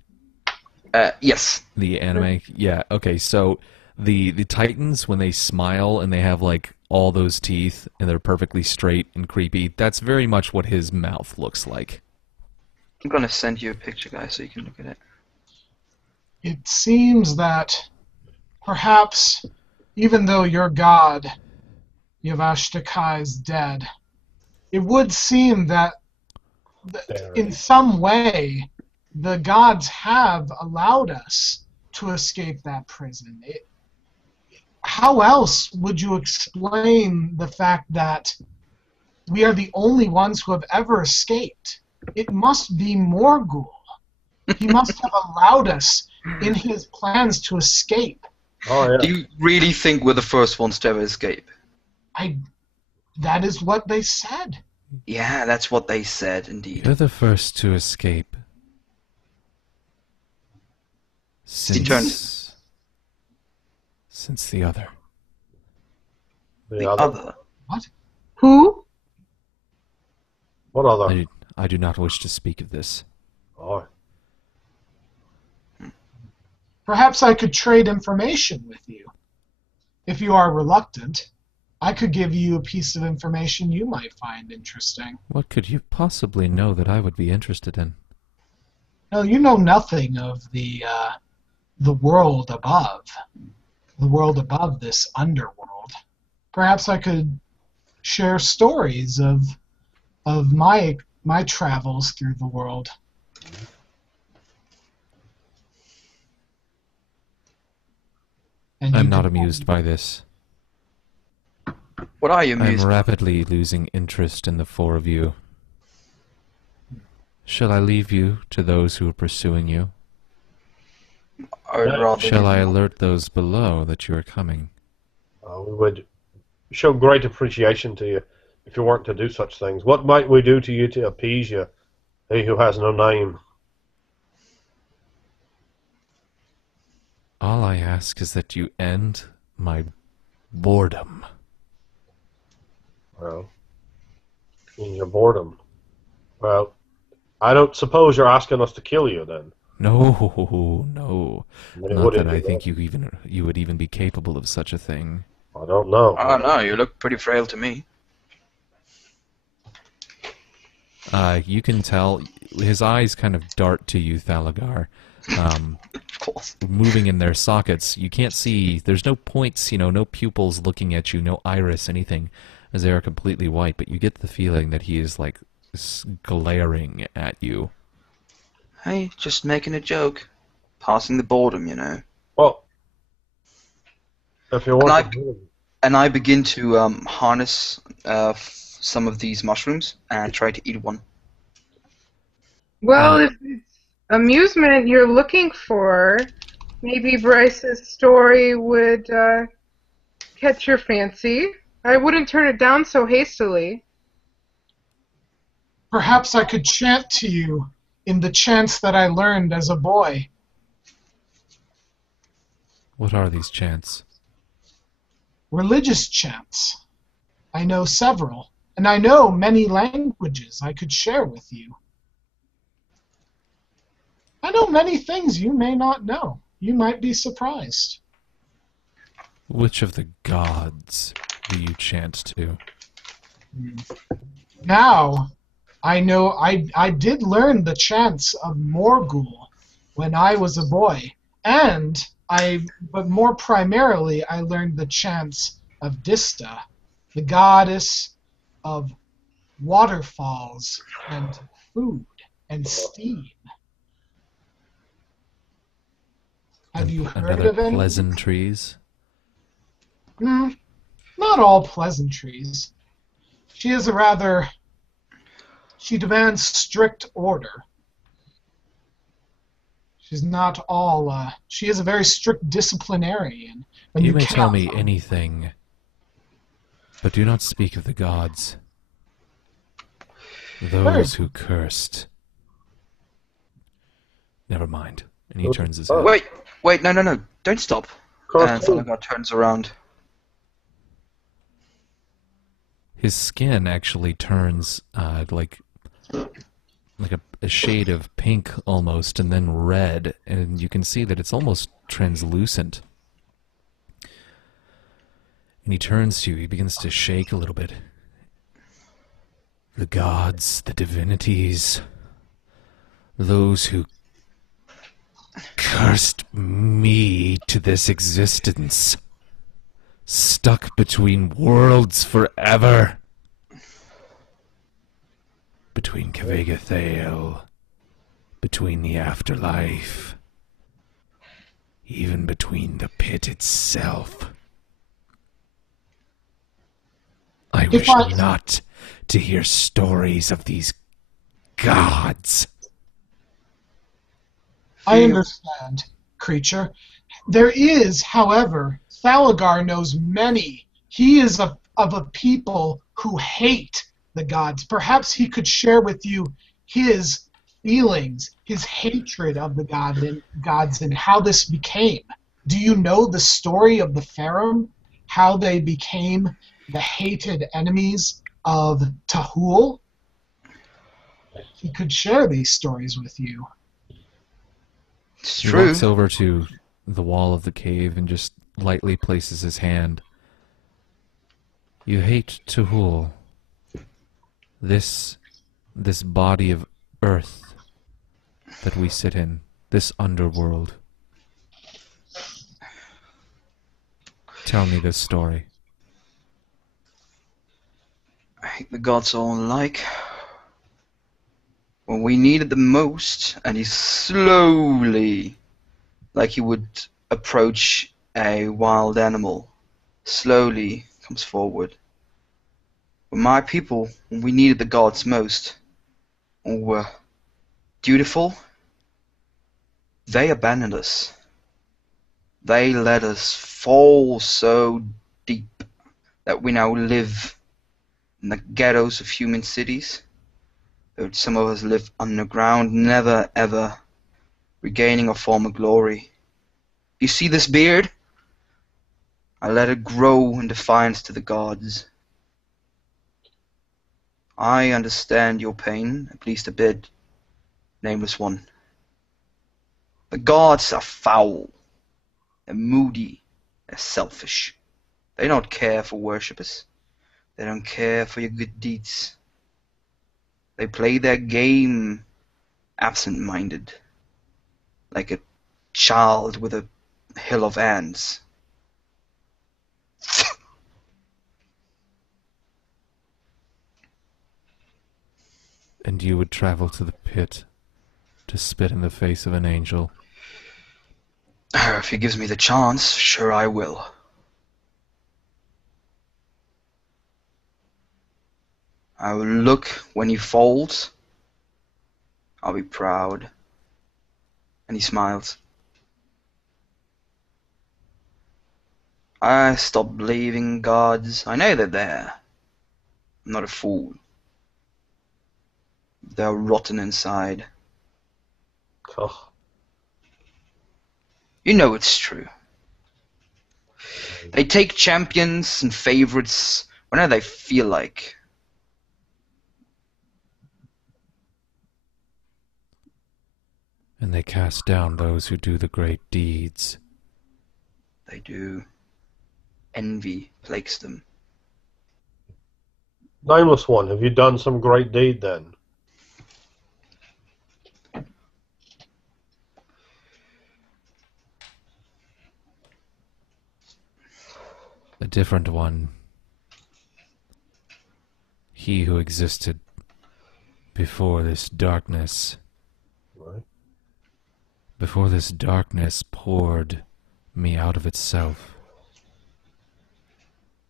Yes. The anime? Yeah, okay, so the Titans, when they smile and they have, like, all those teeth and they're perfectly straight and creepy, that's very much what his mouth looks like. I'm going to send you a picture, guys, so you can look at it. It seems that perhaps, even though your god, Yavashtakai, is dead, it would seem that in some way the gods have allowed us to escape that prison. How else would you explain the fact that we are the only ones who have ever escaped? It must be Morgul. He must have allowed us in his plans to escape. Oh, yeah. Do you really think we're the first ones to ever escape? That is what they said. Yeah, that's what they said, indeed. You're the first to escape. Since the other. The other? What? Who? What other? I do not wish to speak of this. Oh. Perhaps I could trade information with you. If you are reluctant, I could give you a piece of information you might find interesting. What could you possibly know that I would be interested in? No, you know nothing of the world above. The world above this underworld. Perhaps I could share stories of my travels through the world. And I'm you not could- amused by this. What are you I'm amused by? rapidly losing interest in the four of you. Shall I leave you to those who are pursuing you? Or rather, Shall I alert those below that you are coming? We would show great appreciation to you if you weren't to do such things. What might we do to you to appease you, he who has no name? All I ask is that you end my boredom. Well, in your boredom. Well, I don't suppose you're asking us to kill you then. No, no. I mean, Not would that it I be think you would even be capable of such a thing. I don't know. I don't know, you look pretty frail to me. You can tell his eyes kind of dart to you, Thalagar. Of course. Moving in their sockets. You can't see, there's no points, no pupils looking at you, no iris, anything, as they are completely white, but you get the feeling that he is like glaring at you. Hey, just making a joke. Passing the boredom, you know. Well, If you want And to And I begin to harness some of these mushrooms and try to eat one. Well, if it's amusement you're looking for, maybe Bryce's story would catch your fancy. I wouldn't turn it down so hastily. Perhaps I could chant to you in the chants that I learned as a boy. What are these chants? Religious chants. I know several, and I know many languages I could share with you. I know many things you may not know. You might be surprised. Which of the gods do you chant to? Now, I know I did learn the chants of Morgul when I was a boy, but more primarily I learned the chants of Dista, the goddess of waterfalls and food and steam. Have you heard and other of any? pleasantries? Not all pleasantries. She demands strict order. She's not all, she is a very strict disciplinarian. And You may tell cannot- me anything, but do not speak of the gods. Those who cursed. Never mind. And he turns his head. Wait, no, don't stop. And Thanagar turns around. His skin actually turns like a shade of pink almost, and then red, and you can see that it's almost translucent. And he turns to you, he begins to shake a little bit. The gods, the divinities, those who cursed me to this existence, stuck between worlds forever. Between Kavega Thale, between the afterlife, even between the pit itself. I wish not to hear stories of these gods. I understand, creature. There is, however, Thalagar knows many. He is of a people who hate the gods. Perhaps he could share with you his feelings, his hatred of the gods, and how this became. Do you know the story of the Farum? How they became the hated enemies of Tahul? He could share these stories with you. It's He true. walks over to the wall of the cave and just lightly places his hand. You hate Tahul. This body of earth that we sit in, this underworld. Tell me this story. I hate the gods all alike. When we needed them most, and he slowly, like he would approach a wild animal, slowly comes forward. When my people, when we needed the gods most, and were dutiful, they abandoned us. They let us fall so deep that we now live in the ghettos of human cities. Though some of us live underground, never ever regaining a former glory. You see this beard? I let it grow in defiance to the gods. I understand your pain, at least a bit, Nameless One. The gods are foul. They're moody. They're selfish. They don't care for worshippers. They don't care for your good deeds. They play their game absent-minded, like a child with a hill of ants. And you would travel to the pit to spit in the face of an angel. If he gives me the chance, sure I will. I will look when he falls. I'll be proud. And he smiles. I stopped believing in gods. I know they're there. I'm not a fool. They're rotten inside. Ugh. You know it's true. They take champions and favorites whenever they feel like. And they cast down those who do the great deeds. They do. Envy plagues them. Nameless one, have you done some great deed then? A different one. He who existed before this darkness. Right. Before this darkness poured me out of itself.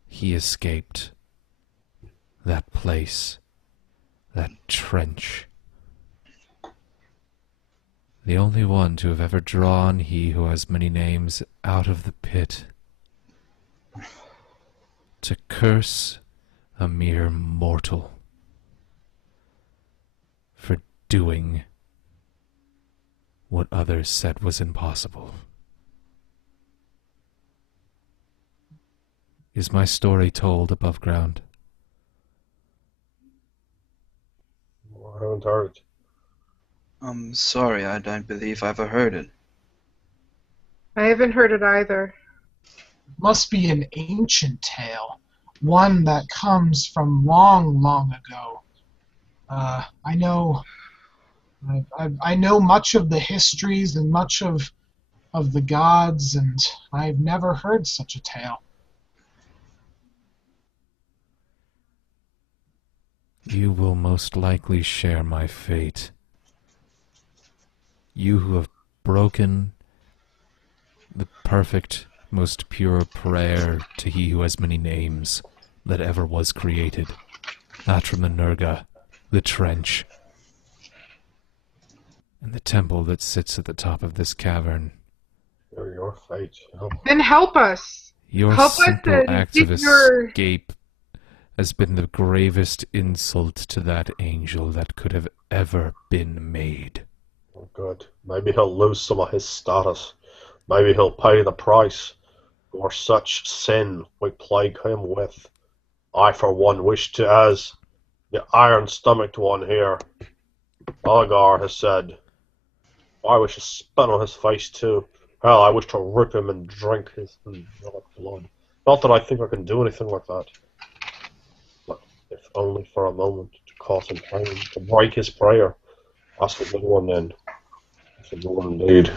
He escaped that place, that trench. The only one to have ever drawn he who has many names out of the pit. To curse a mere mortal for doing what others said was impossible. Is my story told above ground? I haven't heard it. I'm sorry, I don't believe I ever heard it. I haven't heard it either. Must be an ancient tale, one that comes from long, long ago. I know much of the histories and much of the gods, and I've never heard such a tale. You will most likely share my fate. You who have broken the perfect, most pure prayer to he who has many names that ever was created. Atramenurga, the trench, and the temple that sits at the top of this cavern. You're your fate. Oh. Then help us. Your Help us simple to act get of your- escape has been the gravest insult to that angel that could have ever been made. Oh, good. Maybe he'll lose some of his status. Maybe he'll pay the price for such sin we plague him with. I, for one, wish to, as the iron-stomached one here, Algar has said, I wish to spit on his face too. Hell, I wish to rip him and drink his blood. Not that I think I can do anything like that. But if only for a moment, to cause him pain, to break his prayer. That's a good one then. That's a good one indeed.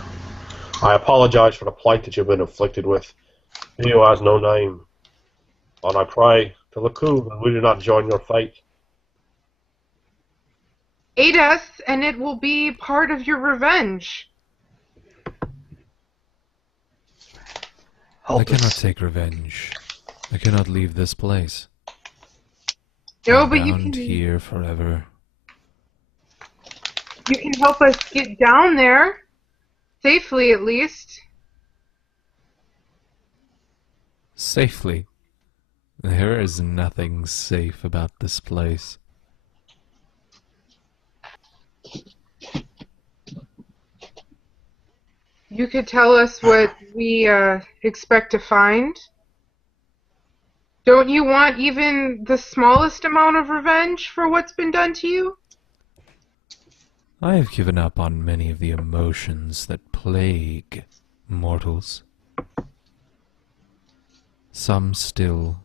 I apologize for the plight that you've been afflicted with. He who has no name. And I pray to Laku that we do not join your fate. Aid us, and it will be part of your revenge. I Help cannot us. take revenge. I cannot leave this place. No, I'm but you bound can. here forever. You can help us get down there safely, at least. Safely. There is nothing safe about this place. You could tell us what we expect to find. Don't you want even the smallest amount of revenge for what's been done to you? I have given up on many of the emotions that plague mortals. Some still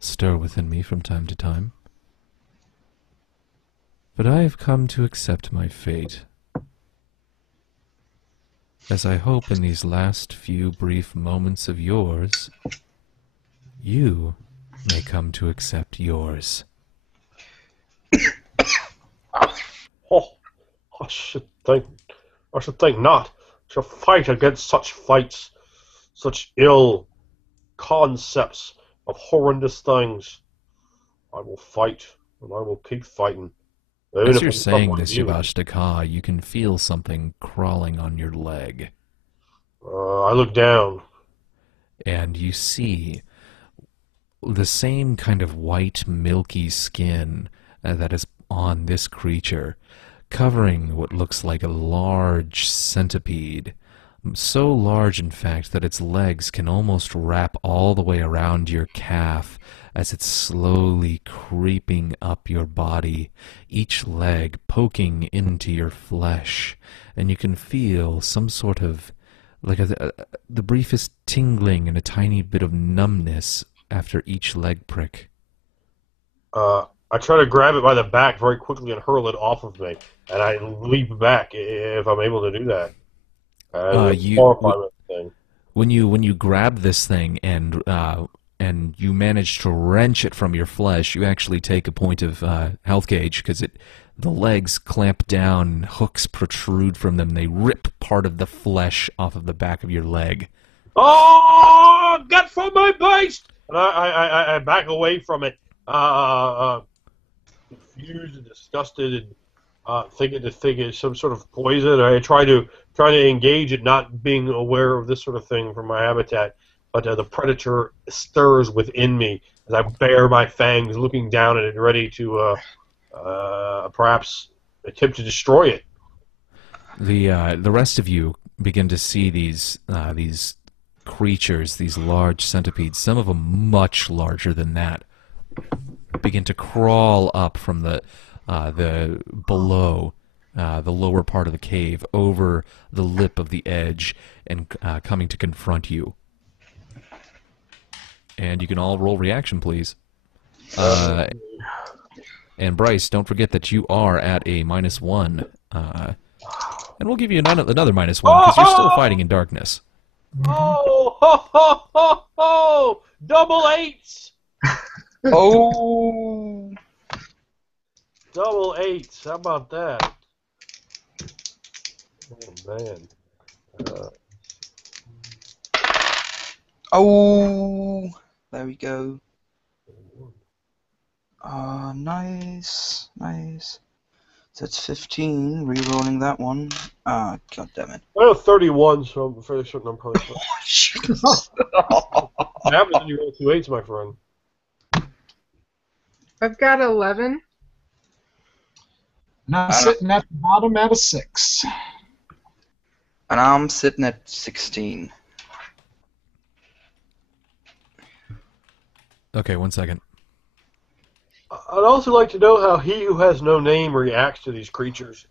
stir within me from time to time. But I have come to accept my fate. As I hope in these last few brief moments of yours, you may come to accept yours. Oh, I should think not. To fight against such fights, such ill concepts of horrendous things. I will fight and I will keep fighting. As you're saying this, Yvashtakha, you can feel something crawling on your leg. I look down. And you see the same kind of white, milky skin that is on this creature, covering what looks like a large centipede. So large, in fact, that its legs can almost wrap all the way around your calf as it's slowly creeping up your body, each leg poking into your flesh, and you can feel some sort of, like the briefest tingling and a tiny bit of numbness after each leg prick. I try to grab it by the back very quickly and hurl it off of me, and I leap back if I'm able to do that. When you grab this thing and you manage to wrench it from your flesh, you actually take a point of health gauge because the legs clamp down, hooks protrude from them, they rip part of the flesh off of the back of your leg. Oh, get from my base! And I back away from it, confused and disgusted, and thinking it's some sort of poison. I try to engage it, not being aware of this sort of thing from my habitat. But the predator stirs within me as I bare my fangs, looking down at it, ready to perhaps attempt to destroy it. The rest of you begin to see these creatures, these large centipedes, some of them much larger than that, begin to crawl up from the below, the lower part of the cave, over the lip of the edge, and coming to confront you. And you can all roll reaction, please. And Bryce, don't forget that you are at a -1. And we'll give you another -1 because you're still fighting in darkness. Oh, ho, ho, ho, ho! Double 8s! Oh! Double 8s, how about that? Oh, man. Oh! There we go. Nice. So it's 15, re-rolling that one. God damn it. I have 31, so I'm fairly certain I'm probably What happens when you roll 2 8s, my friend? I've got 11. And I'm sitting at the bottom at a 6. And I'm sitting at 16. Okay, 1 second. I'd also like to know how he who has no name reacts to these creatures.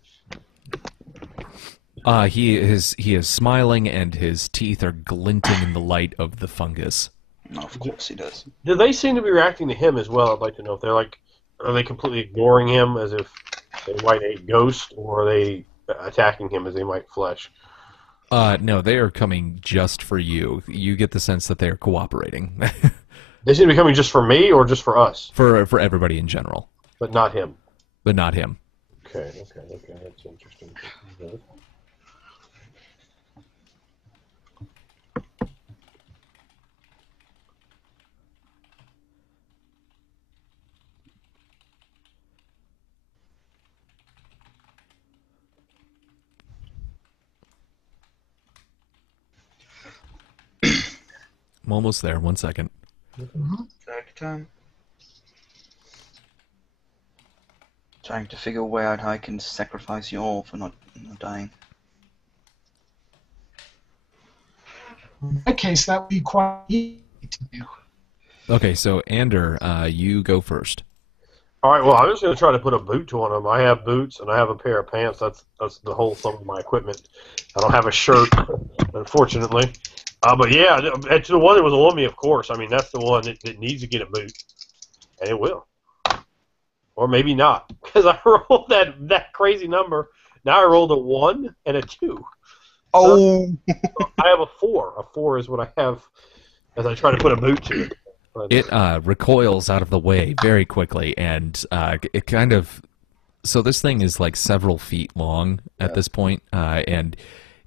He is smiling and his teeth are glinting in the light of the fungus. No, of course he does. Do they seem to be reacting to him as well? I'd like to know if are they completely ignoring him as if they might a ghost, or are they attacking him as they might flesh? No, they are coming just for you. You get the sense that they are cooperating. They seem to be coming just for me or just for us? For everybody in general. But not him. But not him. Okay, that's interesting. I'm almost there. 1 second. Take time. Trying to figure a way out how I can sacrifice you all for not dying. In that case, that would be quite easy to do. Okay, so Ander, you go first. All right. Well, I'm just going to try to put a boot to one of them. I have boots and I have a pair of pants. That's the whole sum of my equipment. I don't have a shirt, unfortunately. But yeah, to the one that was on me, of course. I mean, that's the one that needs to get a boot, and it will. Or maybe not, because I rolled that crazy number. Now I rolled a 1 and a 2. Oh! So I have a 4. A 4 is what I have as I try to put a boot to it. But, It recoils out of the way very quickly, and it kind of... So this thing is like several feet long at this point, and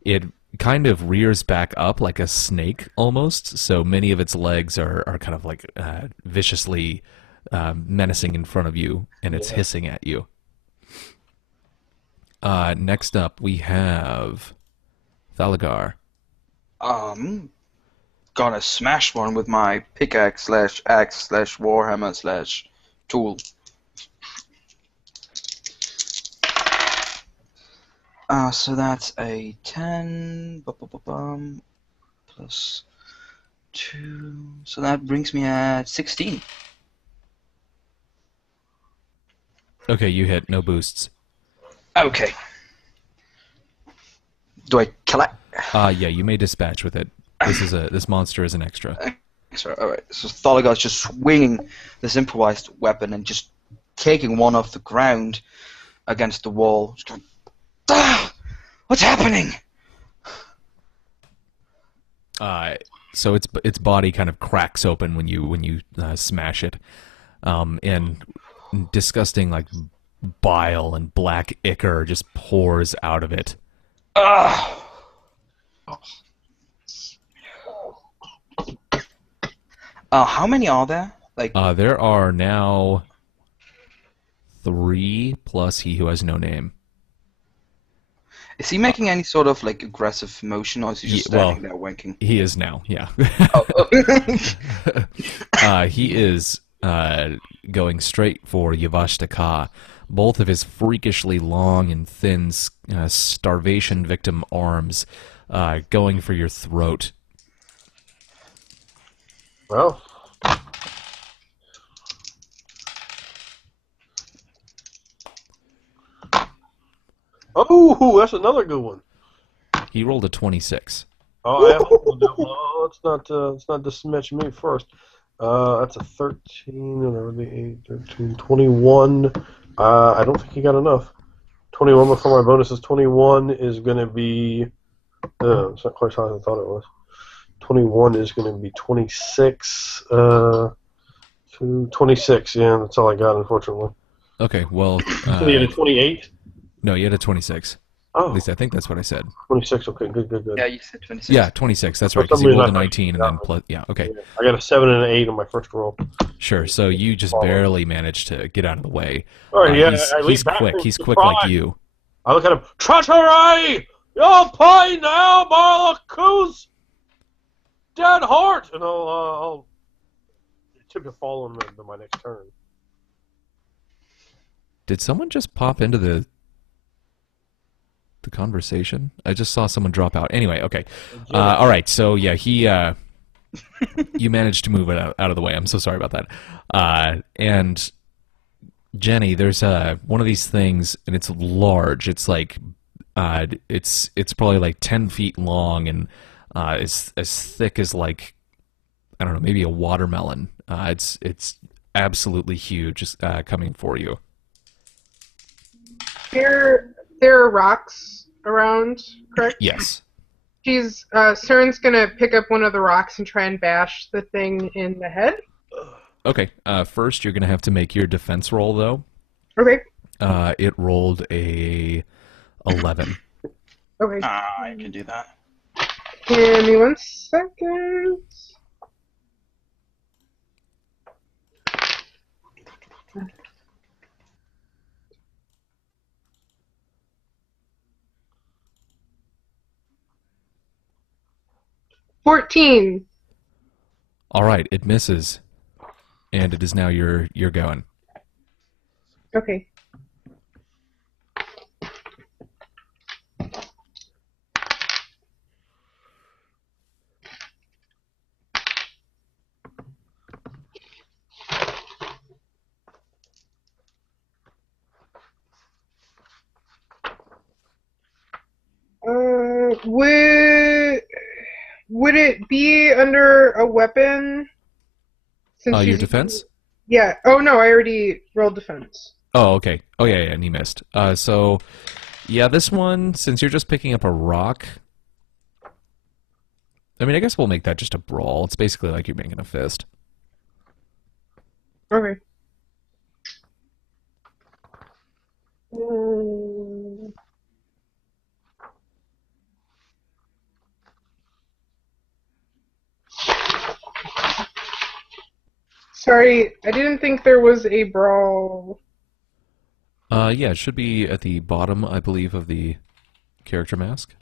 it kind of rears back up like a snake almost, so many of its legs are kind of like viciously menacing in front of you, and it's hissing at you. Next up, we have Thalagar. Gonna smash one with my pickaxe slash axe slash warhammer slash tool. So that's a 10 plus 2. So that brings me at 16. Okay, you hit. No boosts. Okay. Do I kill it? Yeah, you may dispatch with it. This monster is an extra. Sorry, alright. So Thalagar's just swinging this improvised weapon and just taking one off the ground against the wall. Just going, ah! What's happening? So its body kind of cracks open when you smash it, and disgusting like bile and black ichor just pours out of it. How many are there? Like, there are now 3 plus he who has no name. is he making any sort of like aggressive motion, or is he just standing there winking? He is now, yeah. He is going straight for Yavashtaka. Both of his freakishly long and thin starvation victim arms going for your throat. Well. Oh, that's another good one. He rolled a 26. Oh, I have let's not dismiss me first. That's a 13, and 8, 13, 21. I don't think he got enough. 21 before my bonus is 21 is going to be... it's not quite as high as I thought it was. 21 is going to be 26. 26, yeah, that's all I got, unfortunately. Okay, well... So you had a 28? No, you had a 26. Oh. At least I think that's what I said. 26, okay, good. Yeah, you said 26. Yeah, 26, that's right, because you rolled a 19 and then plus... Yeah, okay. Yeah, I got a 7 and an 8 on my first roll. Sure, so you just barely managed to get out of the way. All right, yeah, he's quick. He's quick like you. I look at him. Treachery! You'll pay now, Marlacus! Dead heart! And I'll attempt to follow him into my next turn. Did someone just pop into the conversation? I just saw someone drop out. Anyway, okay. All right, so yeah, he... you managed to move it out of the way. I'm so sorry about that. And Jenny, there's one of these things, and it's large. It's like it's probably like 10 feet long, and it's as thick as like, I don't know, maybe a watermelon. It's absolutely huge, coming for you. There are rocks around, correct? Yes. Cern's gonna pick up one of the rocks and try and bash the thing in the head. Okay. First, you're gonna have to make your defense roll, though. Okay. It rolled a 11. Okay. I can do that. Give me 1 second. $14. All right, it misses, and it is now you're going. Okay. Would it be under a weapon? Your defense? Yeah. Oh no, I already rolled defense. Oh, okay. Oh, yeah, and he missed. So, yeah, this one, since you're just picking up a rock, I mean, I guess we'll make that just a brawl. It's basically like you're making a fist. Okay. Sorry, I didn't think there was a brawl. Yeah, it should be at the bottom, I believe, of the character mask,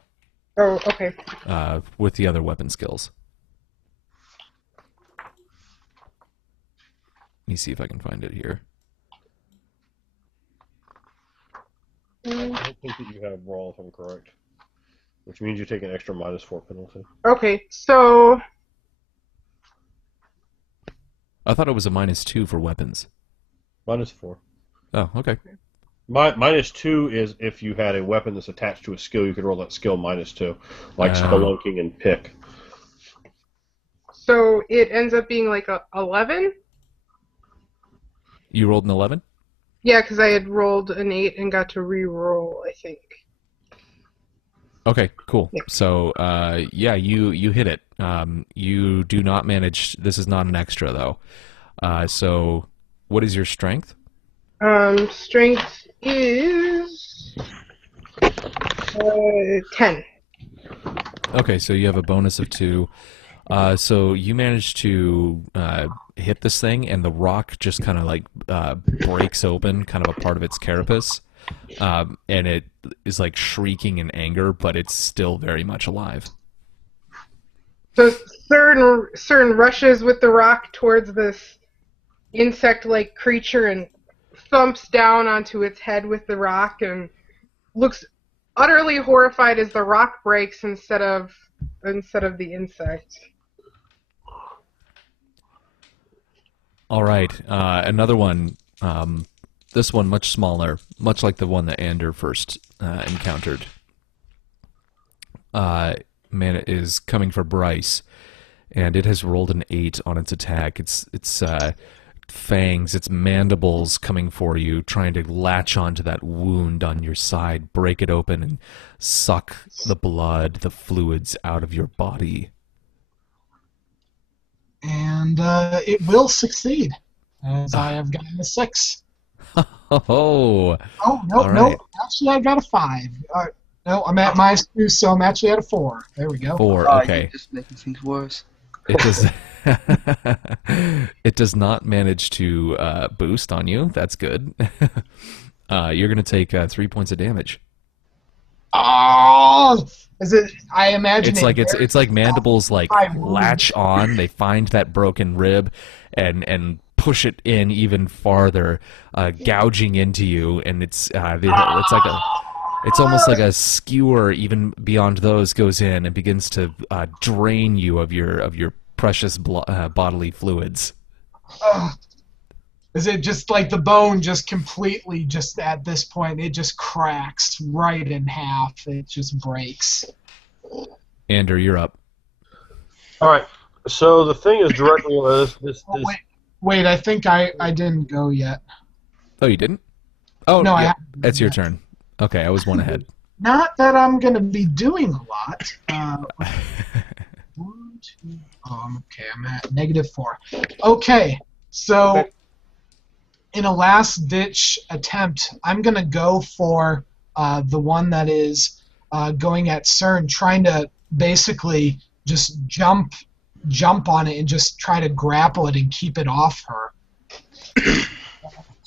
Oh, okay. with the other weapon skills. Let me see if I can find it here. I don't think that you have brawl, if I'm correct. Which means you take an extra -4 penalty. Okay, so I thought it was a -2 for weapons. -4. Oh, okay. -2 is if you had a weapon that's attached to a skill, you could roll that skill -2, like spelunking and pick. so it ends up being like a 11? You rolled an 11? Yeah, because I had rolled an 8 and got to re-roll, I think. Okay, cool. Yeah. So, yeah, you hit it. You do not manage. This is not an extra though. So, what is your strength? Strength is 10. Okay, so you have a bonus of 2. So you managed to hit this thing, and the rock just kind of like breaks open, kind of a part of its carapace, and it is like shrieking in anger, but it's still very much alive. So Cern rushes with the rock towards this insect-like creature and thumps down onto its head with the rock and looks utterly horrified as the rock breaks instead of the insect. All right, another one. This one much smaller, much like the one that Ander first encountered. Man, it is coming for Bryce, and it has rolled an 8 on its attack. Its fangs, its mandibles coming for you, trying to latch onto that wound on your side, break it open, and suck the blood, the fluids out of your body. And it will succeed, as I have gotten a 6. Oh, Oh, no, All no. right. Actually, I got a 5. No, I'm at -2, so I'm actually at a 4. There we go. 4. Oh, Okay. you're just making things worse. It does. It does not manage to boost on you. That's good. You're going to take 3 points of damage. Oh! Is it? I imagine It's like mandibles like I wound. latch on. They find that broken rib and push it in even farther, gouging into you. And it's almost like a skewer. Even beyond those, goes in and begins to drain you of your precious bodily fluids. Is it just like the bone just completely, just at this point, it just cracks right in half. It just breaks. Ander, you're up. All right. So the thing is directly on this. Oh, wait, I think I didn't go yet. Oh, you didn't? Oh, No, I yeah, haven't. it's your turn. Okay, I was one ahead. Not that I'm going to be doing a lot. 1, 2, okay, I'm at -4. Okay, so in a last-ditch attempt, I'm going to go for the one that is going at Cern, trying to basically just jump on it and just try to grapple it and keep it off her.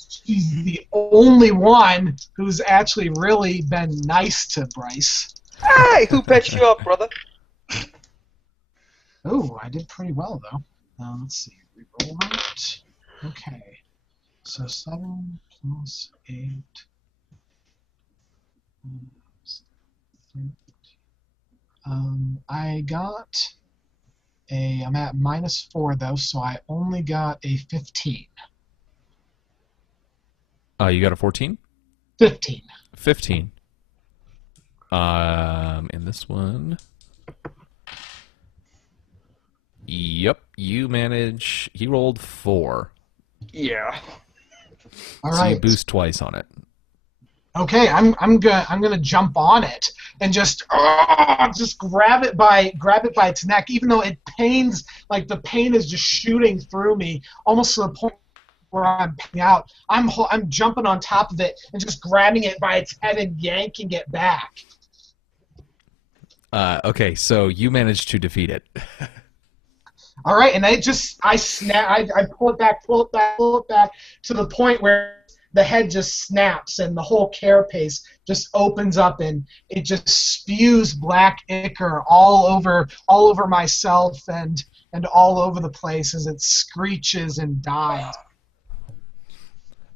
She's the only one who's actually really been nice to Bryce. Hey, who patched you up, brother? Oh, I did pretty well, though. Let's see. Reroll that. Okay. So 7 plus 8. I got I'm at -4, though, so I only got a 15. You got a 14? 15. 15. And this one. Yep, you manage. He rolled 4. Yeah. All So So you right. boost twice on it. Okay, I'm gonna jump on it and just grab it by its neck, even though it pains, like the pain is just shooting through me, almost to the point where I'm peeing out. I'm jumping on top of it and just grabbing it by its head and yanking it back. Okay, so you managed to defeat it. All right, and I pull it back, pull it back, pull it back to the point where the head just snaps and the whole carapace just opens up and it just spews black ichor all over myself and all over the place as it screeches and dies.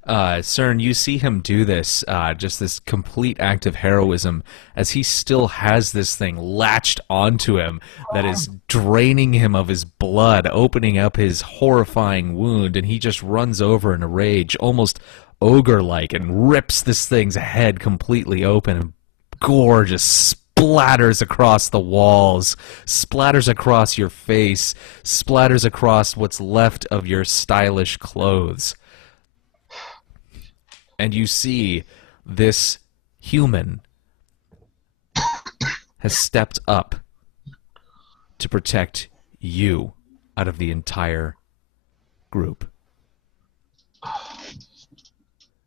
CERN, you see him do this, just this complete act of heroism, as he still has this thing latched onto him that is draining him of his blood, opening up his horrifying wound, and he just runs over in a rage, almost ogre-like, and rips this thing's head completely open, and gore just splatters across the walls, splatters across your face, splatters across what's left of your stylish clothes. And you see this human has stepped up to protect you out of the entire group.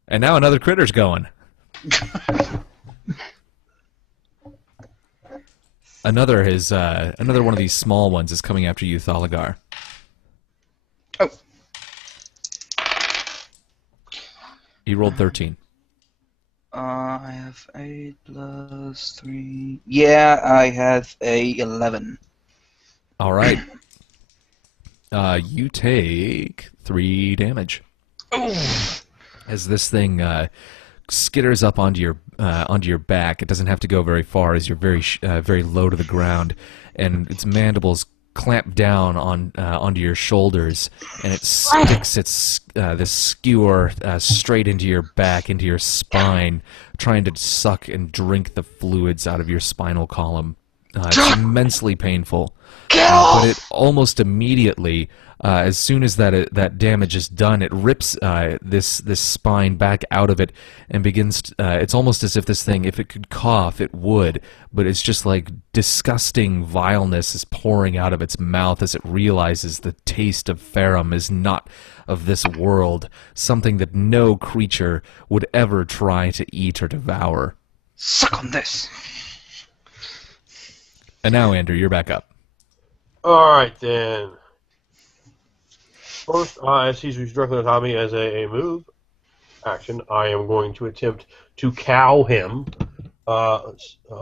And now another critter's going. Another one of these small ones is coming after you, Thalagar. Oh. He rolled 13. I have 8 plus 3. Yeah, I have a 11. All right. You take 3 damage. Oh. As this thing skitters up onto your back. It doesn't have to go very far, as you're very low to the ground, and its mandibles clamp down onto your shoulders, and it sticks this skewer straight into your back, into your spine, trying to suck and drink the fluids out of your spinal column. It's immensely painful, but it almost immediately, as soon as that damage is done, it rips this spine back out of it and begins. It's almost as if this thing, if it could cough, it would, but it's just like disgusting vileness is pouring out of its mouth as it realizes the taste of Farum is not of this world, something that no creature would ever try to eat or devour. Suck on this. And now, Andrew, you're back up. Alright then. First, as he's directly on top of me as a move action, I am going to attempt to cow him. I'll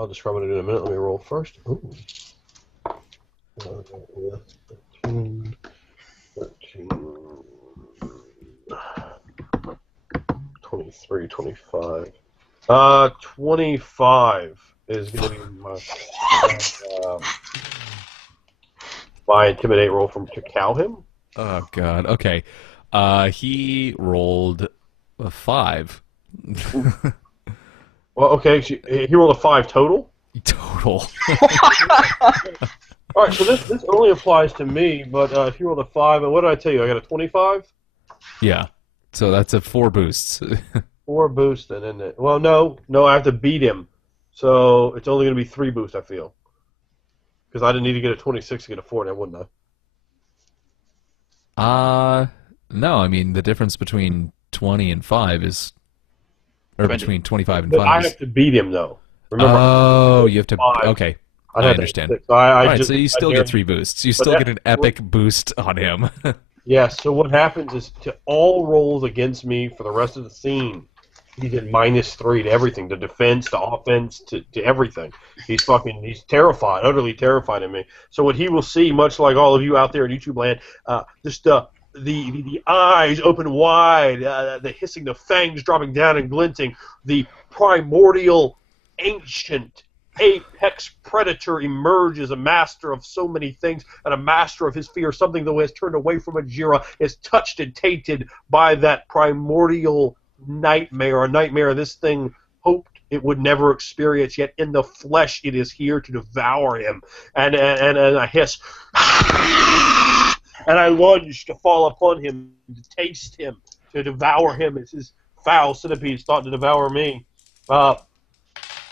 describe what I do in a minute. Let me roll first. Ooh. 13, 23, 25. 25 is going to be my intimidate roll to cow him. Oh God. Okay. He rolled a 5. Well, okay. So he rolled a 5 total. Total. All right. So this only applies to me, but if you rolled a 5, and what did I tell you? I got a 25. Yeah. So that's a 4 boosts. 4 boosts, and then well, no, I have to beat him, so it's only going to be 3 boosts. I feel because I didn't need to get a 26 to get a 4, now wouldn't I? No. I mean, the difference between 20 and 5 is, or between 25 and But 5 I is. have to beat him though. Remember? Oh, you have to. 5. Okay. I I understand. All Alright, so you still get 3 boosts. You still that- get an epic boost on him. Yeah. So what happens is to all rolls against me for the rest of the scene, he's at -3 to everything, to defense, to offense, to everything. He's terrified, utterly terrified of me. So what he will see, much like all of you out there in YouTube land, just the eyes open wide, the hissing, the fangs dropping down and glinting, the primordial, ancient, apex predator emerges, a master of so many things and a master of his fear, something that has turned away from Ajira, is touched and tainted by that primordial nightmare, a nightmare this thing hoped it would never experience, yet in the flesh it is here to devour him. And I hiss, and I lunge to fall upon him, to taste him, to devour him as his foul centipedes thought to devour me.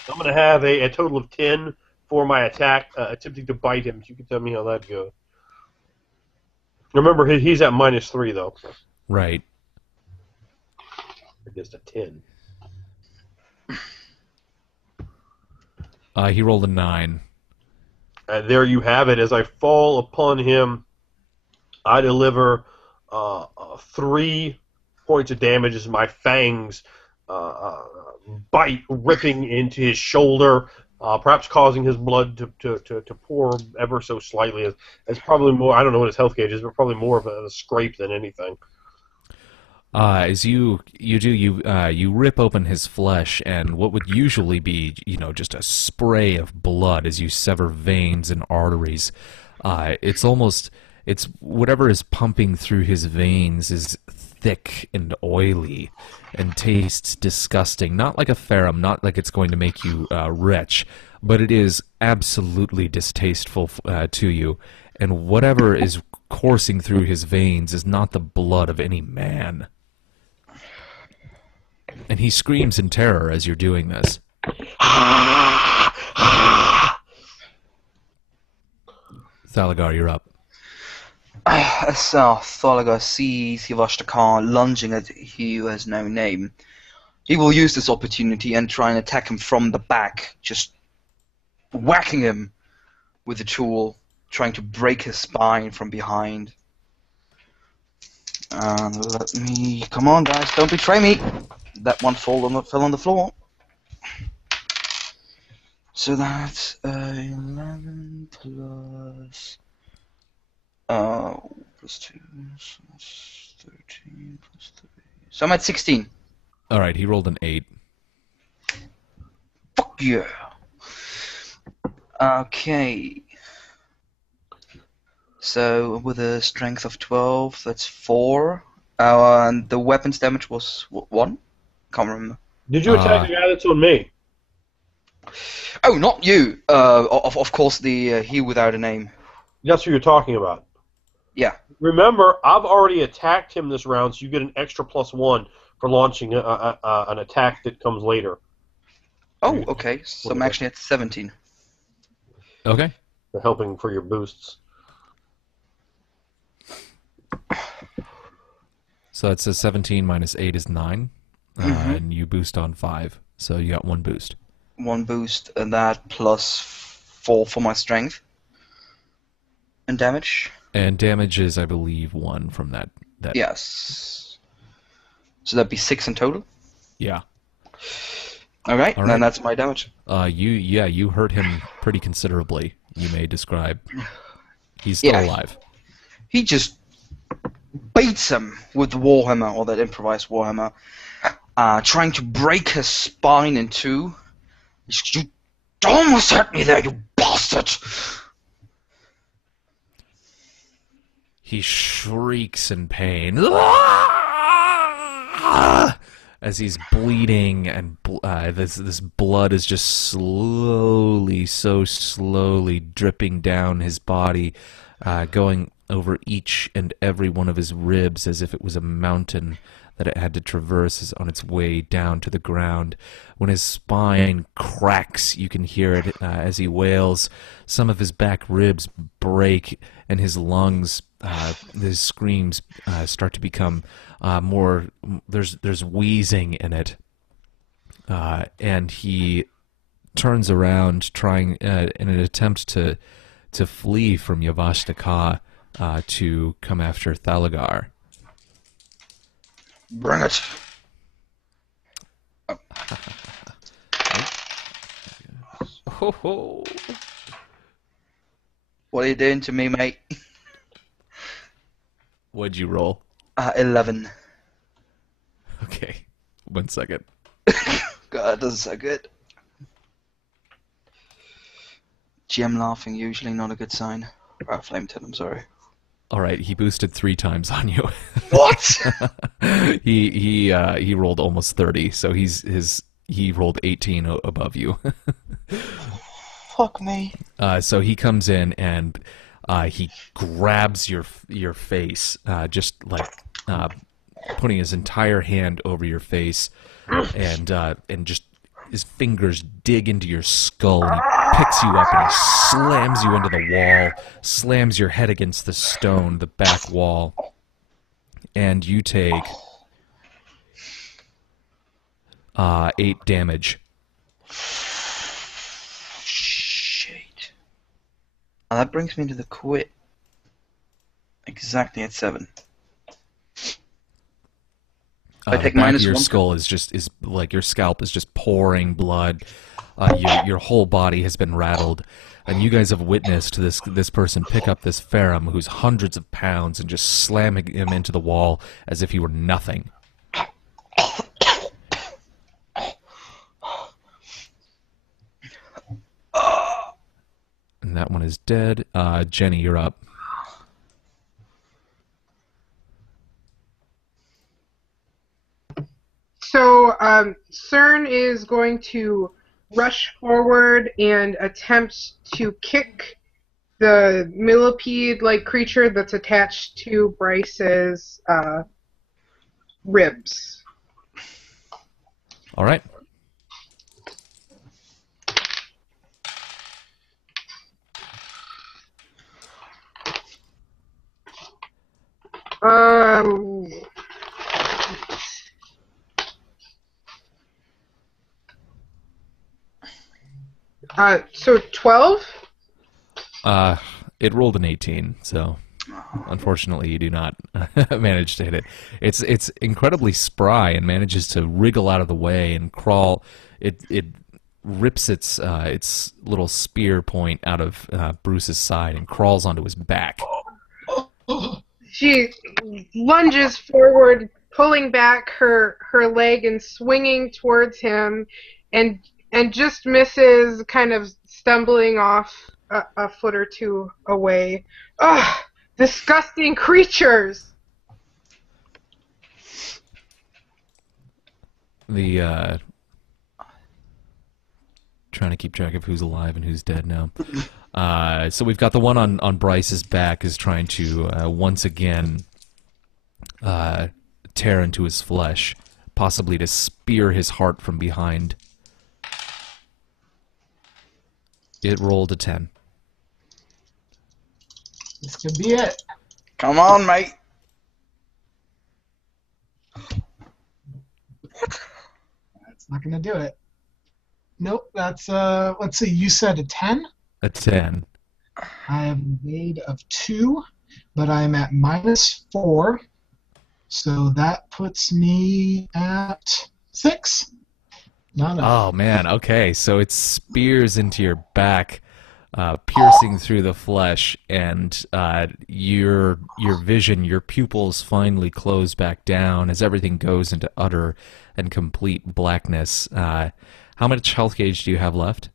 I'm going to have a total of 10 for my attack, attempting to bite him. So you can tell me how that goes. Remember, he's at -3, though. Right. Against a 10. He rolled a 9. And there you have it. As I fall upon him, I deliver 3 points of damage as my fangs bite, ripping into his shoulder, perhaps causing his blood to pour ever so slightly. As probably more, I don't know what his health gauge is, but probably more of a scrape than anything. As you rip open his flesh, and what would usually be, just a spray of blood as you sever veins and arteries. It's whatever is pumping through his veins is thick and oily and tastes disgusting. Not like a ferrum, not like it's going to make you rich, but it is absolutely distasteful to you. And whatever is coursing through his veins is not the blood of any man. And he screams in terror as you're doing this. Thalagar, you're up. As Thalagar sees Yavashtakar lunging at he who has no name, he will use this opportunity and try and attack him from the back, just whacking him with the tool, trying to break his spine from behind. And let me... Come on, guys, don't betray me! That one fell on the floor. So that's 11 plus... plus 2, so that's 13 plus 3. So I'm at 16. Alright, he rolled an 8. Fuck yeah! Okay. So with a strength of 12, that's 4. And the weapons damage was 1? Can't remember. Did you attack the guy that's on me? Oh, not you! Of course, the he without a name. That's what you're talking about. Yeah. Remember, I've already attacked him this round, so you get an extra +1 for launching an attack that comes later. Oh, okay. So I'm actually at 17. Okay. For helping for your boosts. So it's a 17 minus 8 is 9. And you boost on 5. So you got 1 boost. 1 boost, and that plus 4 for my strength. And damage. And damage is, I believe, 1 from that. Yes. So that'd be 6 in total? Yeah. Alright, All and right. then that's my damage. You hurt him pretty considerably, you may describe. He's still alive. He just beats him with the Warhammer, or that improvised Warhammer, trying to break his spine in 2. You almost hurt me there, you bastard! He shrieks in pain as he's bleeding, and this blood is just so slowly dripping down his body, going over each and every one of his ribs as if it was a mountain that it had to traverse on its way down to the ground. When his spine cracks, you can hear it as he wails. Some of his back ribs break, and his lungs, his screams start to become more... There's wheezing in it. And he turns around, trying in an attempt to flee from Yavashtakar to come after Thalagar. Bring it! Oh. What are you doing to me, mate? What'd you roll? 11. Okay, 1 second. God, that doesn't sound good. GM laughing, usually not a good sign. Flame 10, I'm sorry. Alright, he boosted 3 times on you. What? He rolled almost 30, so he rolled 18 above you. Fuck me. So he comes in and he grabs your face, just like putting his entire hand over your face, and just his fingers dig into your skull, and he picks you up and he slams you into the wall, slams your head against the stone, the back wall, and you take 8 damage. Shit. And that brings me to the quit. Exactly at 7. The take back of minus your 1. skull is like your scalp is just pouring blood. Your whole body has been rattled, and you guys have witnessed this person pick up this Ferrum who's hundreds of pounds and just slamming him into the wall as if he were nothing. And that one is dead. Jenny, you're up. So CERN is going to rush forward and attempt to kick the millipede-like creature that's attached to Bryce's ribs. All right. So 12? It rolled an 18, so unfortunately you do not manage to hit it. It's incredibly spry and manages to wriggle out of the way and crawl. It rips its little spear point out of Bruce's side and crawls onto his back. She lunges forward, pulling back her leg and swinging towards him, and just misses, kind of stumbling off a foot or two away. Ugh! Disgusting creatures! The trying to keep track of who's alive and who's dead now. So we've got the one on Bryce's back is trying to once again tear into his flesh, possibly to spear his heart from behind. It rolled a 10. This could be it. Come on, mate. That's not going to do it. Nope, that's, let's see, you said a 10? A 10. I have a made of 2, but I'm at -4. So that puts me at 6. Not enough. Oh man, okay, so it spears into your back, piercing through the flesh, and your vision, your pupils finally close back down as everything goes into utter and complete blackness. How much health gauge do you have left?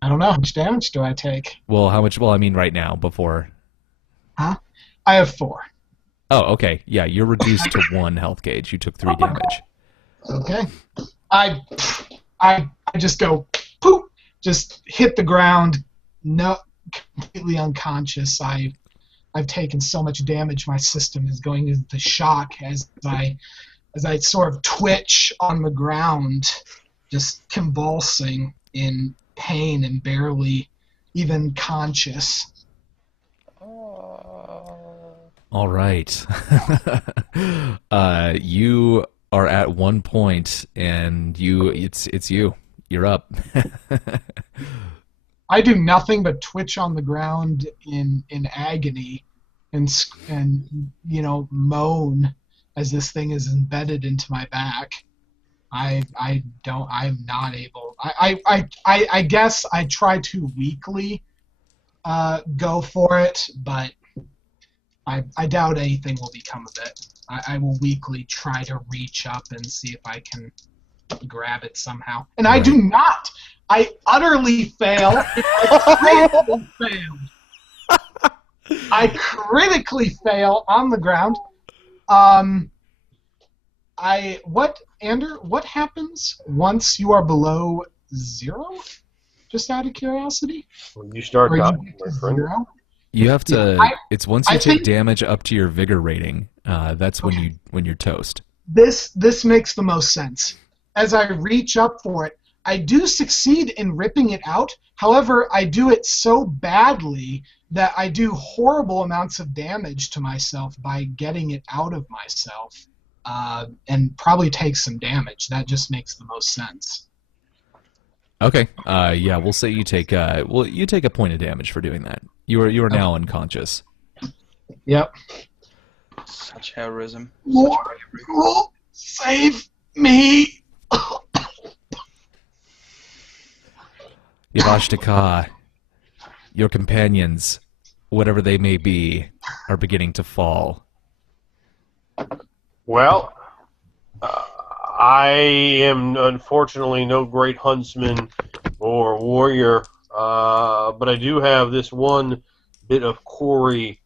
I don't know. How much damage do I take? Well, how much? Well, I mean, right now, before. Huh? I have 4. Oh, okay. Yeah, you're reduced to 1 health gauge. You took 3 damage. Okay. I just go poop, just hit the ground, no, completely unconscious. I've taken so much damage. My system is going into shock as I sort of twitch on the ground, just convulsing in pain and barely even conscious. All right. You are at 1 point, and it's you. You're up. I do nothing but twitch on the ground in agony and moan as this thing is embedded into my back. I'm not able. I guess I try to weakly go for it, but I doubt anything will become of it. I will weakly try to reach up and see if I can grab it somehow. And I do not. I utterly fail. I critically fail on the ground. What happens once you are below 0? Just out of curiosity. When you start dying, my friend. 0? You have to. It's once you I take think- damage up to your vigor rating. That's when you're toast. This makes the most sense. As I reach up for it, I do succeed in ripping it out. However, I do it so badly that I do horrible amounts of damage to myself by getting it out of myself, and probably take some damage. That just makes the most sense. Okay. Yeah, we'll say you take you take a point of damage for doing that. You are now unconscious. Yep. Such heroism. Lord, save me! Yavashtakar, your companions, whatever they may be, are beginning to fall. Well, I am unfortunately no great huntsman or warrior, but I do have this one bit of Corey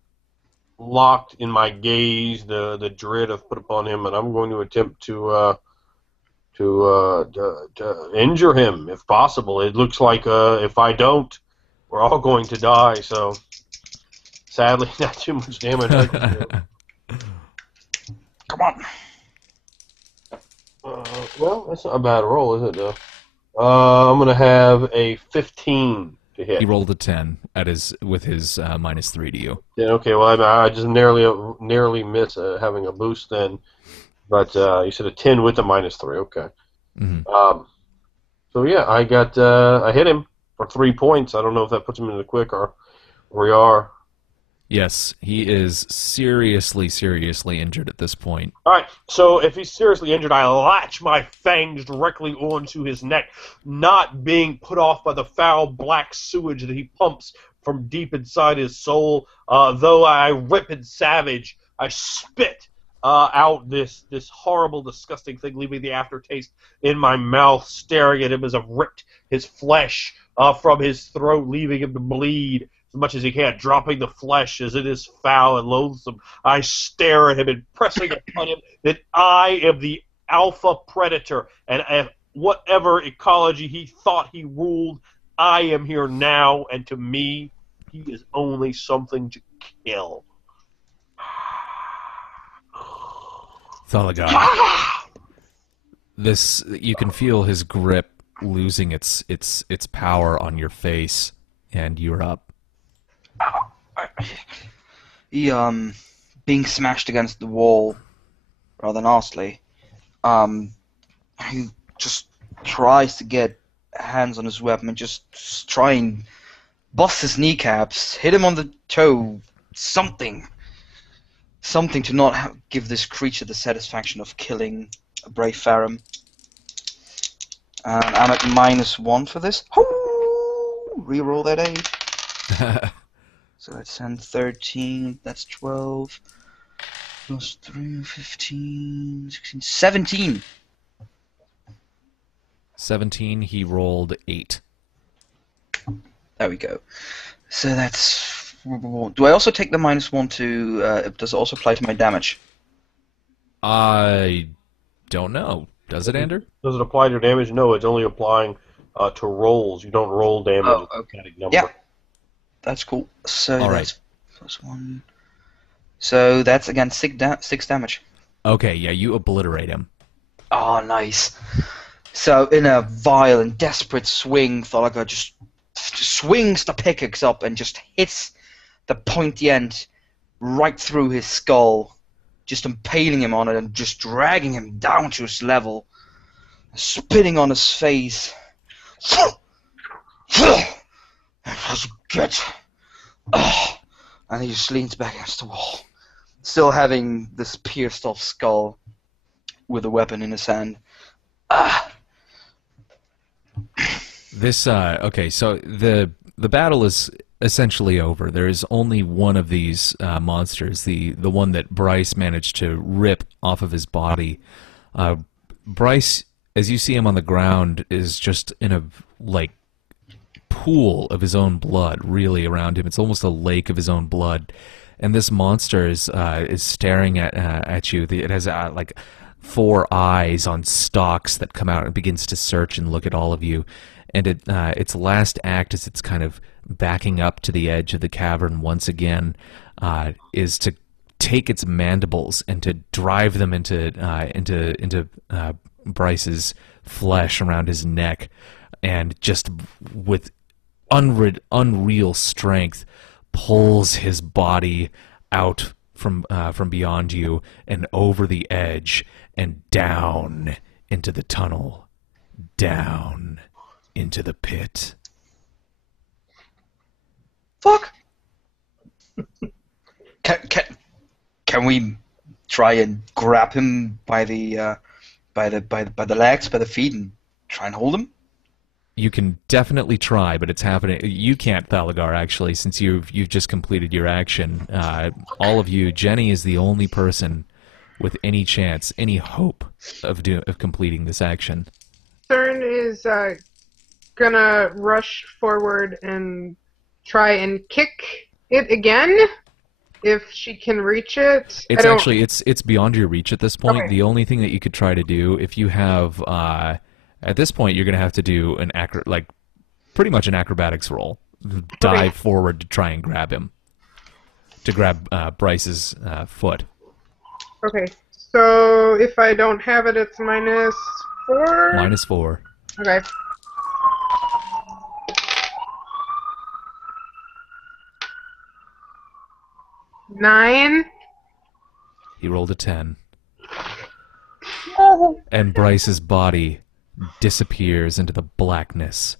locked in my gaze, the dread I've put upon him, and I'm going to attempt to injure him if possible. It looks like if I don't, we're all going to die. So, sadly, not too much damage I can do. Come on. Well, that's not a bad roll, is it? Though. I'm going to have a 15 to hit. He rolled a 10 with his -3 to you. Yeah, okay, well, I just narrowly miss having a boost then. But you said a 10 with a -3, okay. Mm-hmm. So yeah, I hit him for 3 points. I don't know if that puts him in the quick or where we are. Yes, he is seriously injured at this point. All right, so if he's seriously injured, I latch my fangs directly onto his neck, not being put off by the foul black sewage that he pumps from deep inside his soul. Though I rip and savage, I spit out this horrible, disgusting thing, leaving the aftertaste in my mouth, staring at him as I've ripped his flesh from his throat, leaving him to bleed as much as he can, dropping the flesh as it is foul and loathsome. I stare at him, impressing upon him that I am the alpha predator, and whatever ecology he thought he ruled, I am here now, and to me, he is only something to kill. Thalagar. This, you can feel his grip losing its power on your face, and you're up. He, being smashed against the wall rather nastily, he just tries to get hands on his weapon and just try and bust his kneecaps, hit him on the toe, something to not give this creature the satisfaction of killing a brave Farum. And I'm at -1 for this. Reroll that 8. So that's 10, 13, that's 12, plus 3, 15, 16, 17. 17, he rolled 8. There we go. So that's... Do I also take the -1 to... does it also apply to my damage? I don't know. Does it, Ander? Does it apply to damage? No, it's only applying to rolls. You don't roll damage. Oh, with a okay. static number. Yeah. That's cool. So All that's +1. So that's again 6 damage. Okay, yeah, you obliterate him. Oh, nice. So in a vile and desperate swing, Thalagar just swings the pickaxe up and just hits the pointy end right through his skull, just impaling him on it and just dragging him down to his level, spitting on his face. That's good. And he just leans back against the wall, still having this pierced off skull with a weapon in his hand. This okay, so the battle is essentially over. There is only one of these monsters, the one that Bryce managed to rip off of his body. Bryce, as you see him on the ground, is just in a pool of his own blood, really, around him. It's almost a lake of his own blood, and this monster is staring at you. It has 4 eyes on stalks that come out and begins to search and look at all of you. And its last act, as it's kind of backing up to the edge of the cavern once again, is to take its mandibles and to drive them into Bryce's flesh around his neck, and just with unreal strength pulls his body out from beyond you and over the edge and down into the tunnel, down into the pit. Fuck! Can we try and grab him by the legs, by the feet, and try and hold him? You can definitely try, but it's happening. You can't, Thalagar, actually, since you've just completed your action. All of you, Jenny is the only person with any chance, any hope of completing this action. Cern is gonna rush forward and try and kick it again if she can reach it. It's beyond your reach at this point. Okay. The only thing that you could try to do, if you have at this point, you're going to have to do pretty much an acrobatics roll. Dive forward to try and grab him. To grab Bryce's foot. Okay, so if I don't have it, it's -4? -4. Okay. Nine. He rolled a 10. And Bryce's body disappears into the blackness,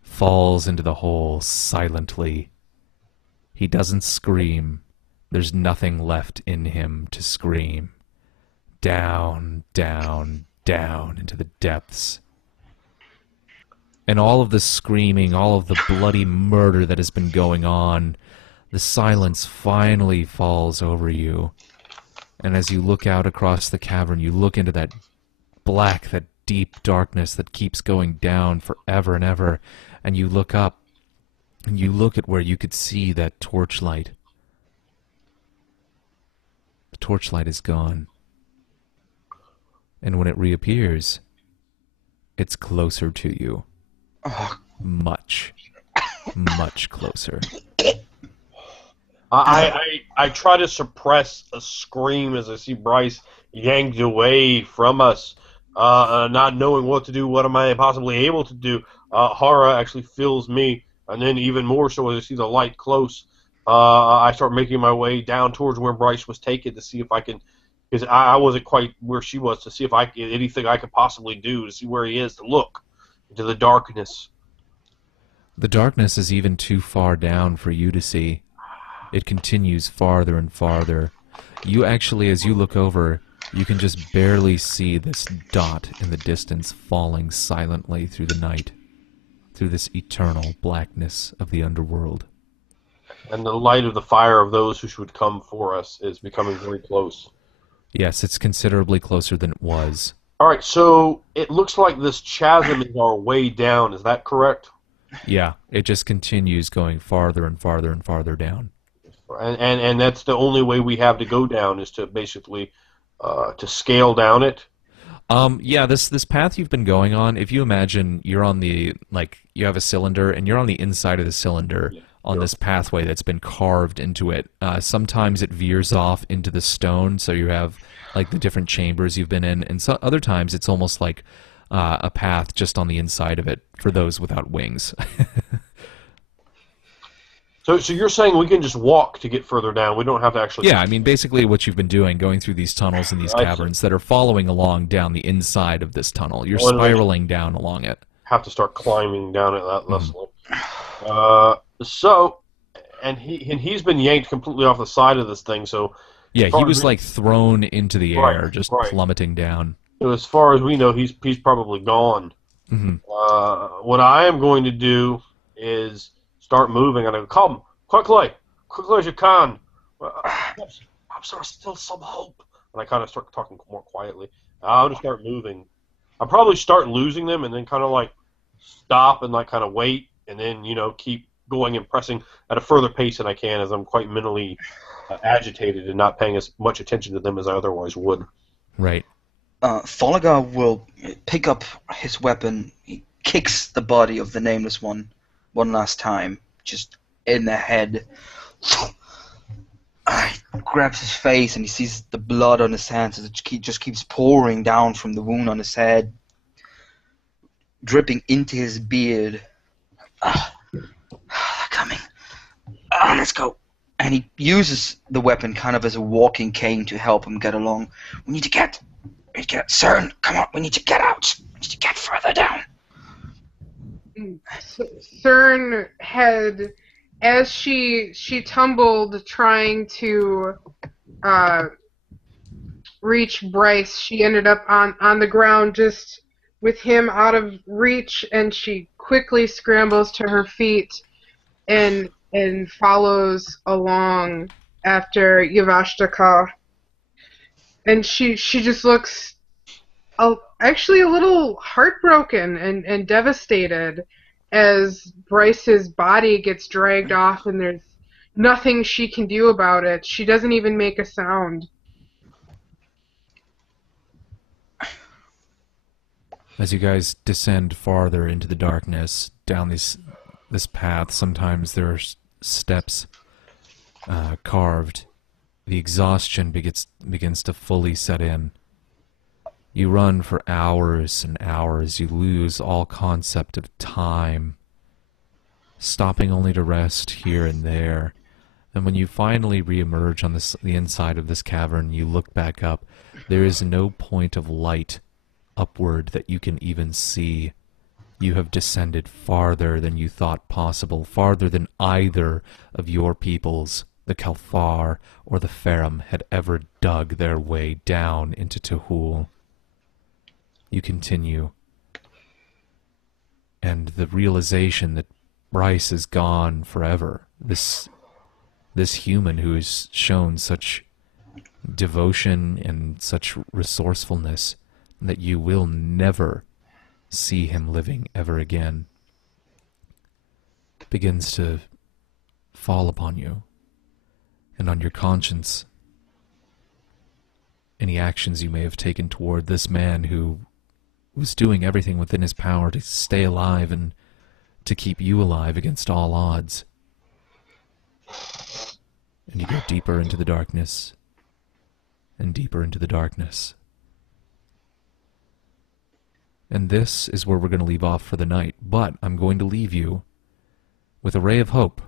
falls into the hole silently. He doesn't scream. There's nothing left in him to scream. Down, down, down into the depths. And all of the screaming, all of the bloody murder that has been going on, the silence finally falls over you. And as you look out across the cavern, you look into that black, that deep darkness that keeps going down forever and ever, and you look up, and you look at where you could see that torchlight. The torchlight is gone. And when it reappears, it's closer to you. Much, much closer. I try to suppress a scream as I see Bryce yanked away from us, not knowing what to do. What am I possibly able to do? Horror actually fills me, and then even more so as I see the light close, I start making my way down towards where Bryce was taken to see if I can, because I wasn't quite where she was, to see if anything I could possibly do to see where he is, to look into the darkness. The darkness is even too far down for you to see. It continues farther and farther. You actually, as you look over, you can just barely see this dot in the distance falling silently through the night, through this eternal blackness of the underworld. And the light of the fire of those who should come for us is becoming very close. Yes, it's considerably closer than it was. All right, so it looks like this chasm is our way down. Is that correct? Yeah, it just continues going farther and farther and farther down. And that's the only way we have to go down, is to basically to scale down it. Yeah, this path you've been going on, if you imagine you're on the, you have a cylinder and you're on the inside of the cylinder on this pathway that's been carved into it. Sometimes it veers off into the stone, so you have the different chambers you've been in, and other times it's almost like a path just on the inside of it for those without wings. So you're saying we can just walk to get further down? We don't have to actually... Yeah, I mean, basically what you've been doing, going through these tunnels and these caverns that are following along down the inside of this tunnel. You're spiraling down along it. Have to start climbing down it that lesson. And he's been yanked completely off the side of this thing, so... Yeah, he was thrown into the air, just plummeting down. So as far as we know, he's probably gone. Mm-hmm. What I am going to do is start moving, and I go, come, quickly as you can. There's still some hope. And I kind of start talking more quietly. I'll just start moving. I'll probably start losing them, and then kind of stop and kind of wait, and then keep going and pressing at a further pace than I can, as I'm quite mentally agitated and not paying as much attention to them as I otherwise would. Right. Thalagar will pick up his weapon. He kicks the body of the nameless one last time, just in the head. He grabs his face and he sees the blood on his hands as it just keeps pouring down from the wound on his head, dripping into his beard. They're coming. Let's go. And he uses the weapon kind of as a walking cane to help him get along. We need to get Cern, come on, we need to get out. We need to get further down. Cern had as she tumbled trying to reach Bryce, she ended up on the ground just with him out of reach, and she quickly scrambles to her feet and follows along after Yvashtika. And she just looks actually a little heartbroken and devastated as Bryce's body gets dragged off, and there's nothing she can do about it. She doesn't even make a sound. As you guys descend farther into the darkness, down this path, sometimes there are steps carved. The exhaustion begins to fully set in. You run for hours and hours. You lose all concept of time, stopping only to rest here and there. And when you finally reemerge on the inside of this cavern, you look back up. There is no point of light upward that you can even see. You have descended farther than you thought possible, farther than either of your peoples, the Kalfar or the Farum, had ever dug their way down into Tehul. You continue, and the realization that Bryce is gone forever, this human who has shown such devotion and such resourcefulness, that you will never see him living ever again, begins to fall upon you and on your conscience. Any actions you may have taken toward this man who was doing everything within his power to stay alive and to keep you alive against all odds. And you go deeper into the darkness and deeper into the darkness. And this is where we're going to leave off for the night, but I'm going to leave you with a ray of hope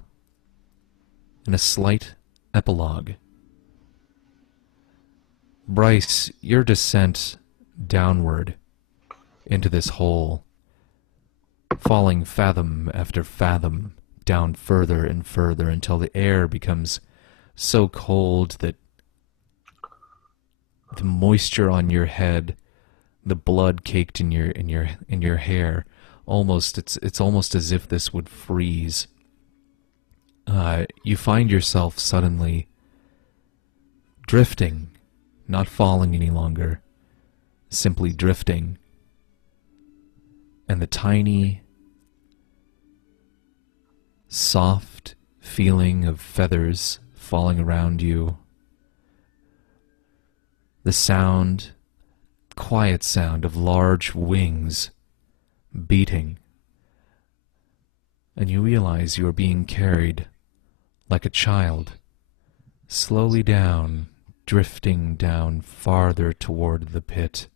and a slight epilogue. Bryce, your descent downward into this hole, falling fathom after fathom down further and further until the air becomes so cold that the moisture on your head, the blood caked in your hair, it's almost as if this would freeze. You find yourself suddenly drifting, not falling any longer, simply drifting. And the tiny, soft feeling of feathers falling around you, the sound, quiet sound of large wings beating, and you realize you are being carried like a child, slowly down, drifting down farther toward the pit.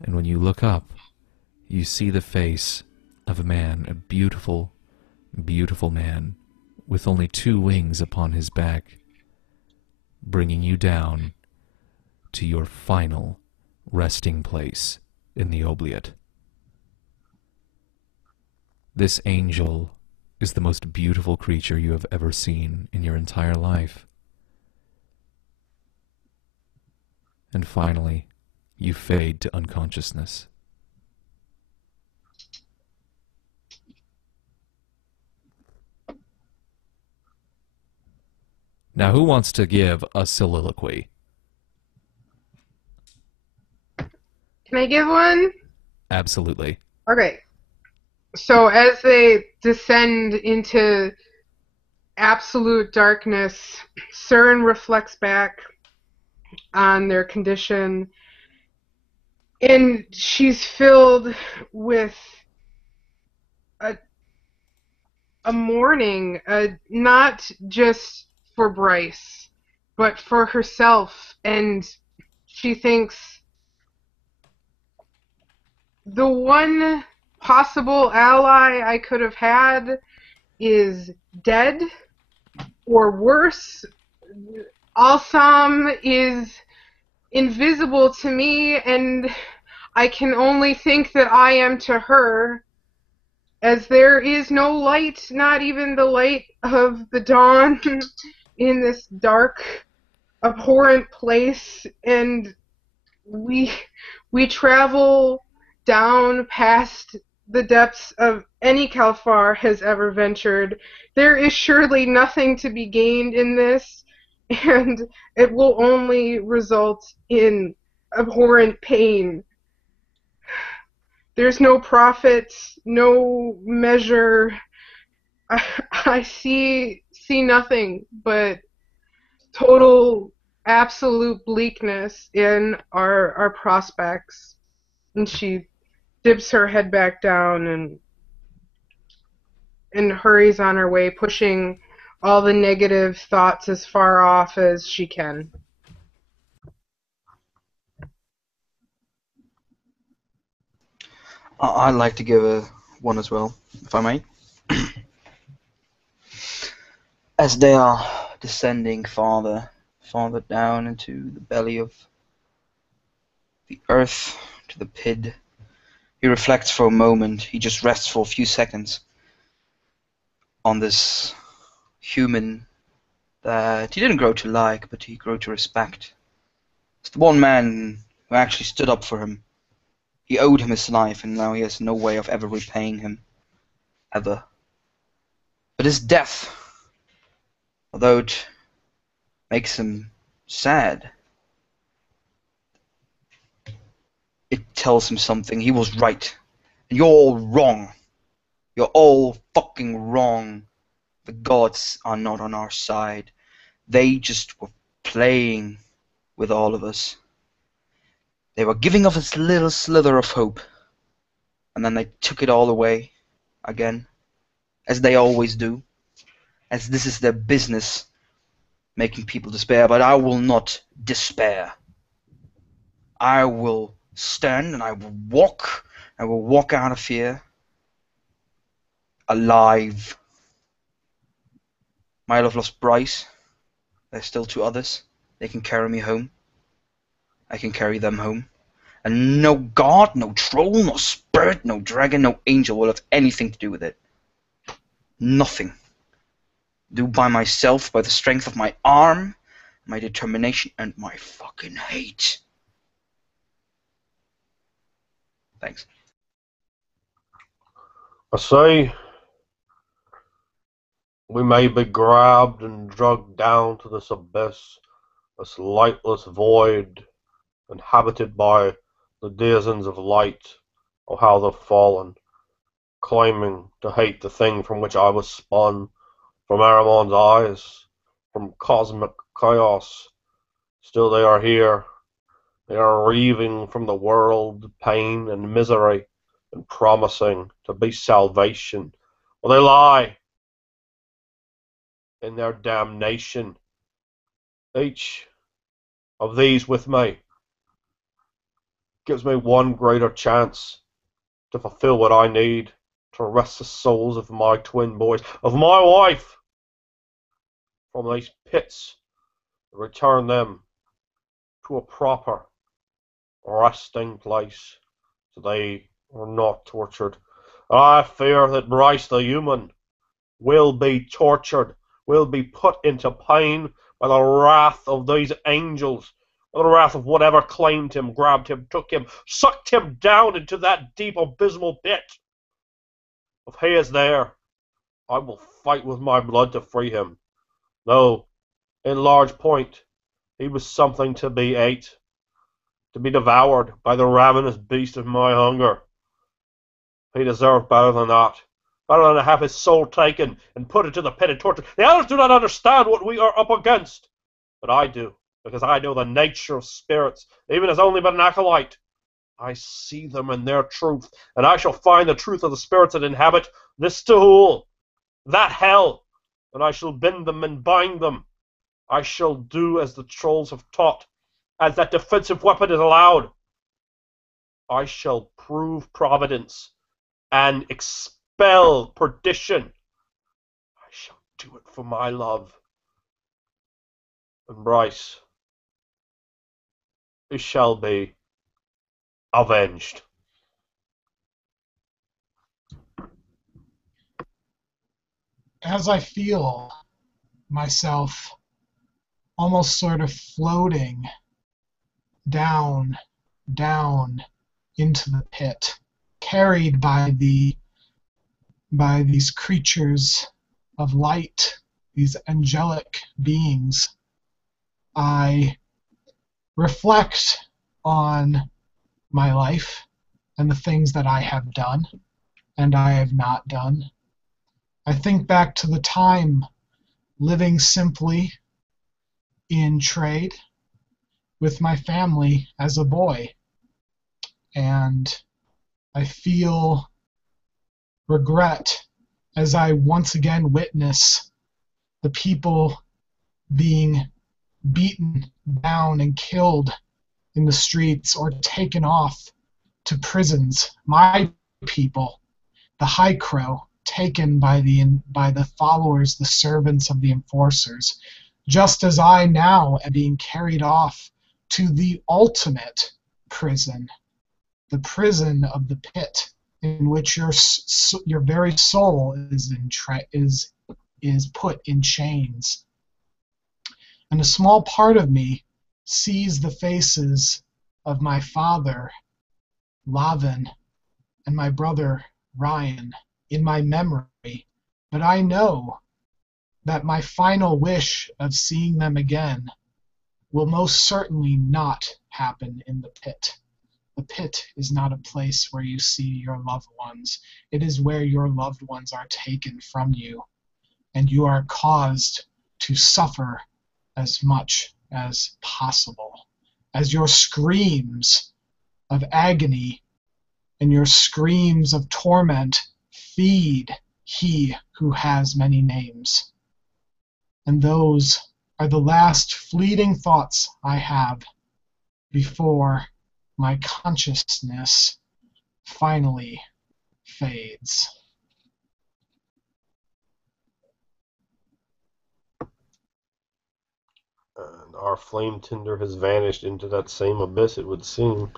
And when you look up, you see the face of a man, a beautiful, beautiful man, with only 2 wings upon his back, bringing you down to your final resting place in the Oubliette. This angel is the most beautiful creature you have ever seen in your entire life. And finally, you fade to unconsciousness. Now, who wants to give a soliloquy? Can I give one? Absolutely. Okay. So as they descend into absolute darkness, Cern reflects back on their condition, and she's filled with a mourning, not just for Bryce, but for herself. And she thinks the one possible ally I could have had is dead, or worse, Alsam is invisible to me, and I can only think that I am to her. as there is no light, not even the light of the dawn, in this dark, abhorrent place, and we travel down past the depths of any Kalfar has ever ventured. There is surely nothing to be gained in this, and it will only result in abhorrent pain. There's no profit, no measure. I see nothing but total, absolute bleakness in our prospects. And she dips her head back down and hurries on her way, pushing all the negative thoughts as far off as she can. I'd like to give one as well, if I may. As they are descending farther down into the belly of the earth, to the pit, he reflects for a moment. He just rests for a few seconds on this human that he didn't grow to like, but he grew to respect. It's the one man who actually stood up for him. He owed him his life, and now he has no way of ever repaying him. Ever. But his death, although it makes him sad, it tells him something. He was right. And you're all wrong. You're all fucking wrong. The gods are not on our side. They just were playing with all of us. They were giving us a little slither of hope. And then they took it all away again. As they always do. As this is their business. Making people despair. But I will not despair. I will stand and I will walk. I will walk out of here. Alive. Might have lost Bryce. There's still 2 others. They can carry me home. I can carry them home. And no god, no troll, no spirit, no dragon, no angel will have anything to do with it. Nothing. Do by myself, by the strength of my arm, my determination, and my fucking hate. Thanks. I say, we may be grabbed and dragged down to this abyss, this lightless void, inhabited by the denizens of light, or how they've fallen, claiming to hate the thing from which I was spun, from Aramon's eyes, from cosmic chaos. Still they are here. They are reaving from the world pain and misery, and promising to be salvation. Well, they lie in their damnation. Each of these with me gives me one greater chance to fulfill what I need, to wrest the souls of my twin boys, of my wife, from these pits, and return them to a proper resting place, so they are not tortured. I fear that Bryce the human will be tortured, will be put into pain by the wrath of these angels, by the wrath of whatever claimed him, grabbed him, took him, sucked him down into that deep abysmal pit. If he is there, I will fight with my blood to free him. No, in large point, he was something to be ate, to be devoured by the ravenous beast of my hunger. He deserved better than that. Better than to have his soul taken and put into the pit and tortured. The others do not understand what we are up against. But I do, because I know the nature of spirits, even as only but an acolyte. I see them in their truth, and I shall find the truth of the spirits that inhabit this Tehul, that hell, and I shall bend them and bind them. I shall do as the trolls have taught, as that defensive weapon is allowed. I shall prove providence and expel perdition. I shall do it for my love. And Bryce, he shall be avenged. as I feel myself almost sort of floating down into the pit, carried by these creatures of light, these angelic beings, I reflect on my life and the things that I have done and I have not done. I think back to the time living simply in trade with my family as a boy, and I feel regret as I once again witness the people being beaten down and killed in the streets or taken off to prisons. My people, the High Crow, taken by the followers, the servants of the enforcers, just as I now am being carried off to the ultimate prison, the prison of the pit, in which your very soul is put in chains. And a small part of me sees the faces of my father, Lavin, and my brother, Ryan, in my memory, but I know that my final wish of seeing them again will most certainly not happen in the pit. The pit is not a place where you see your loved ones. It is where your loved ones are taken from you, and you are caused to suffer as much as possible, as your screams of agony and your screams of torment feed he who has many names. And those are the last fleeting thoughts I have before my consciousness finally fades. And our flame tinder has vanished into that same abyss, it would seem.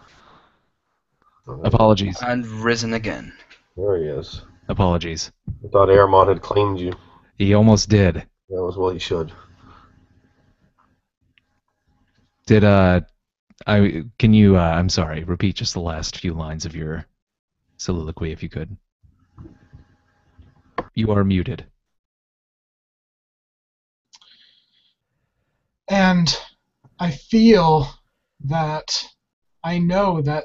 Apologies. And risen again. There he is. Apologies. I thought Airmont had claimed you. He almost did. That was what he should. Did can you I'm sorry, repeat just the last few lines of your soliloquy if you could. You are muted. And I feel that I know that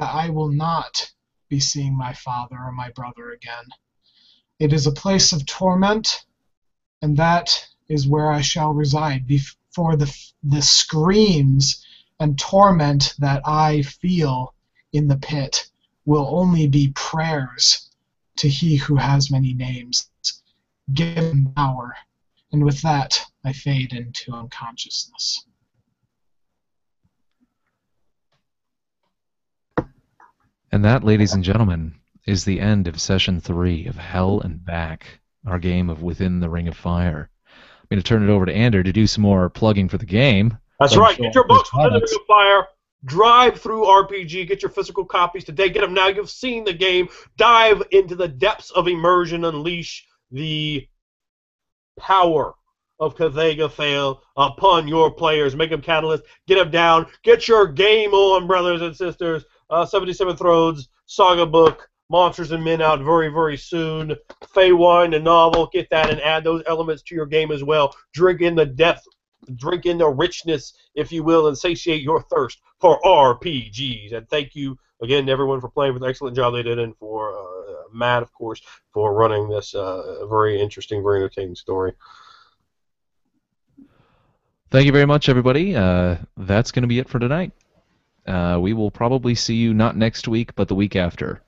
I will not be seeing my father or my brother again. It is a place of torment, and that is where I shall reside. For the screams and torment that I feel in the pit will only be prayers to he who has many names. Give him power. And with that, I fade into unconsciousness. And that, ladies and gentlemen, is the end of Session 3 of Hell and Back, our game of Within the Ring of Fire. I'm going to turn it over to Ander to do some more plugging for the game. That's right. Get your books Within the Ring of Fire. Drive through RPG. Get your physical copies today. Get them now. You've seen the game. Dive into the depths of immersion. Unleash the power of Cathega upon your players. Make them catalysts. Get them down. Get your game on, brothers and sisters. 77 Thrones, Saga book, Monsters and Men out very, very soon. Feywild, the novel. Get that and add those elements to your game as well. Drink in the depth. Drink in the richness, if you will, and satiate your thirst for RPGs. And thank you again to everyone for playing, for the excellent job they did, and for Matt, of course, for running this very interesting, very entertaining story. Thank you very much, everybody. That's going to be it for tonight. We will probably see you not next week, but the week after.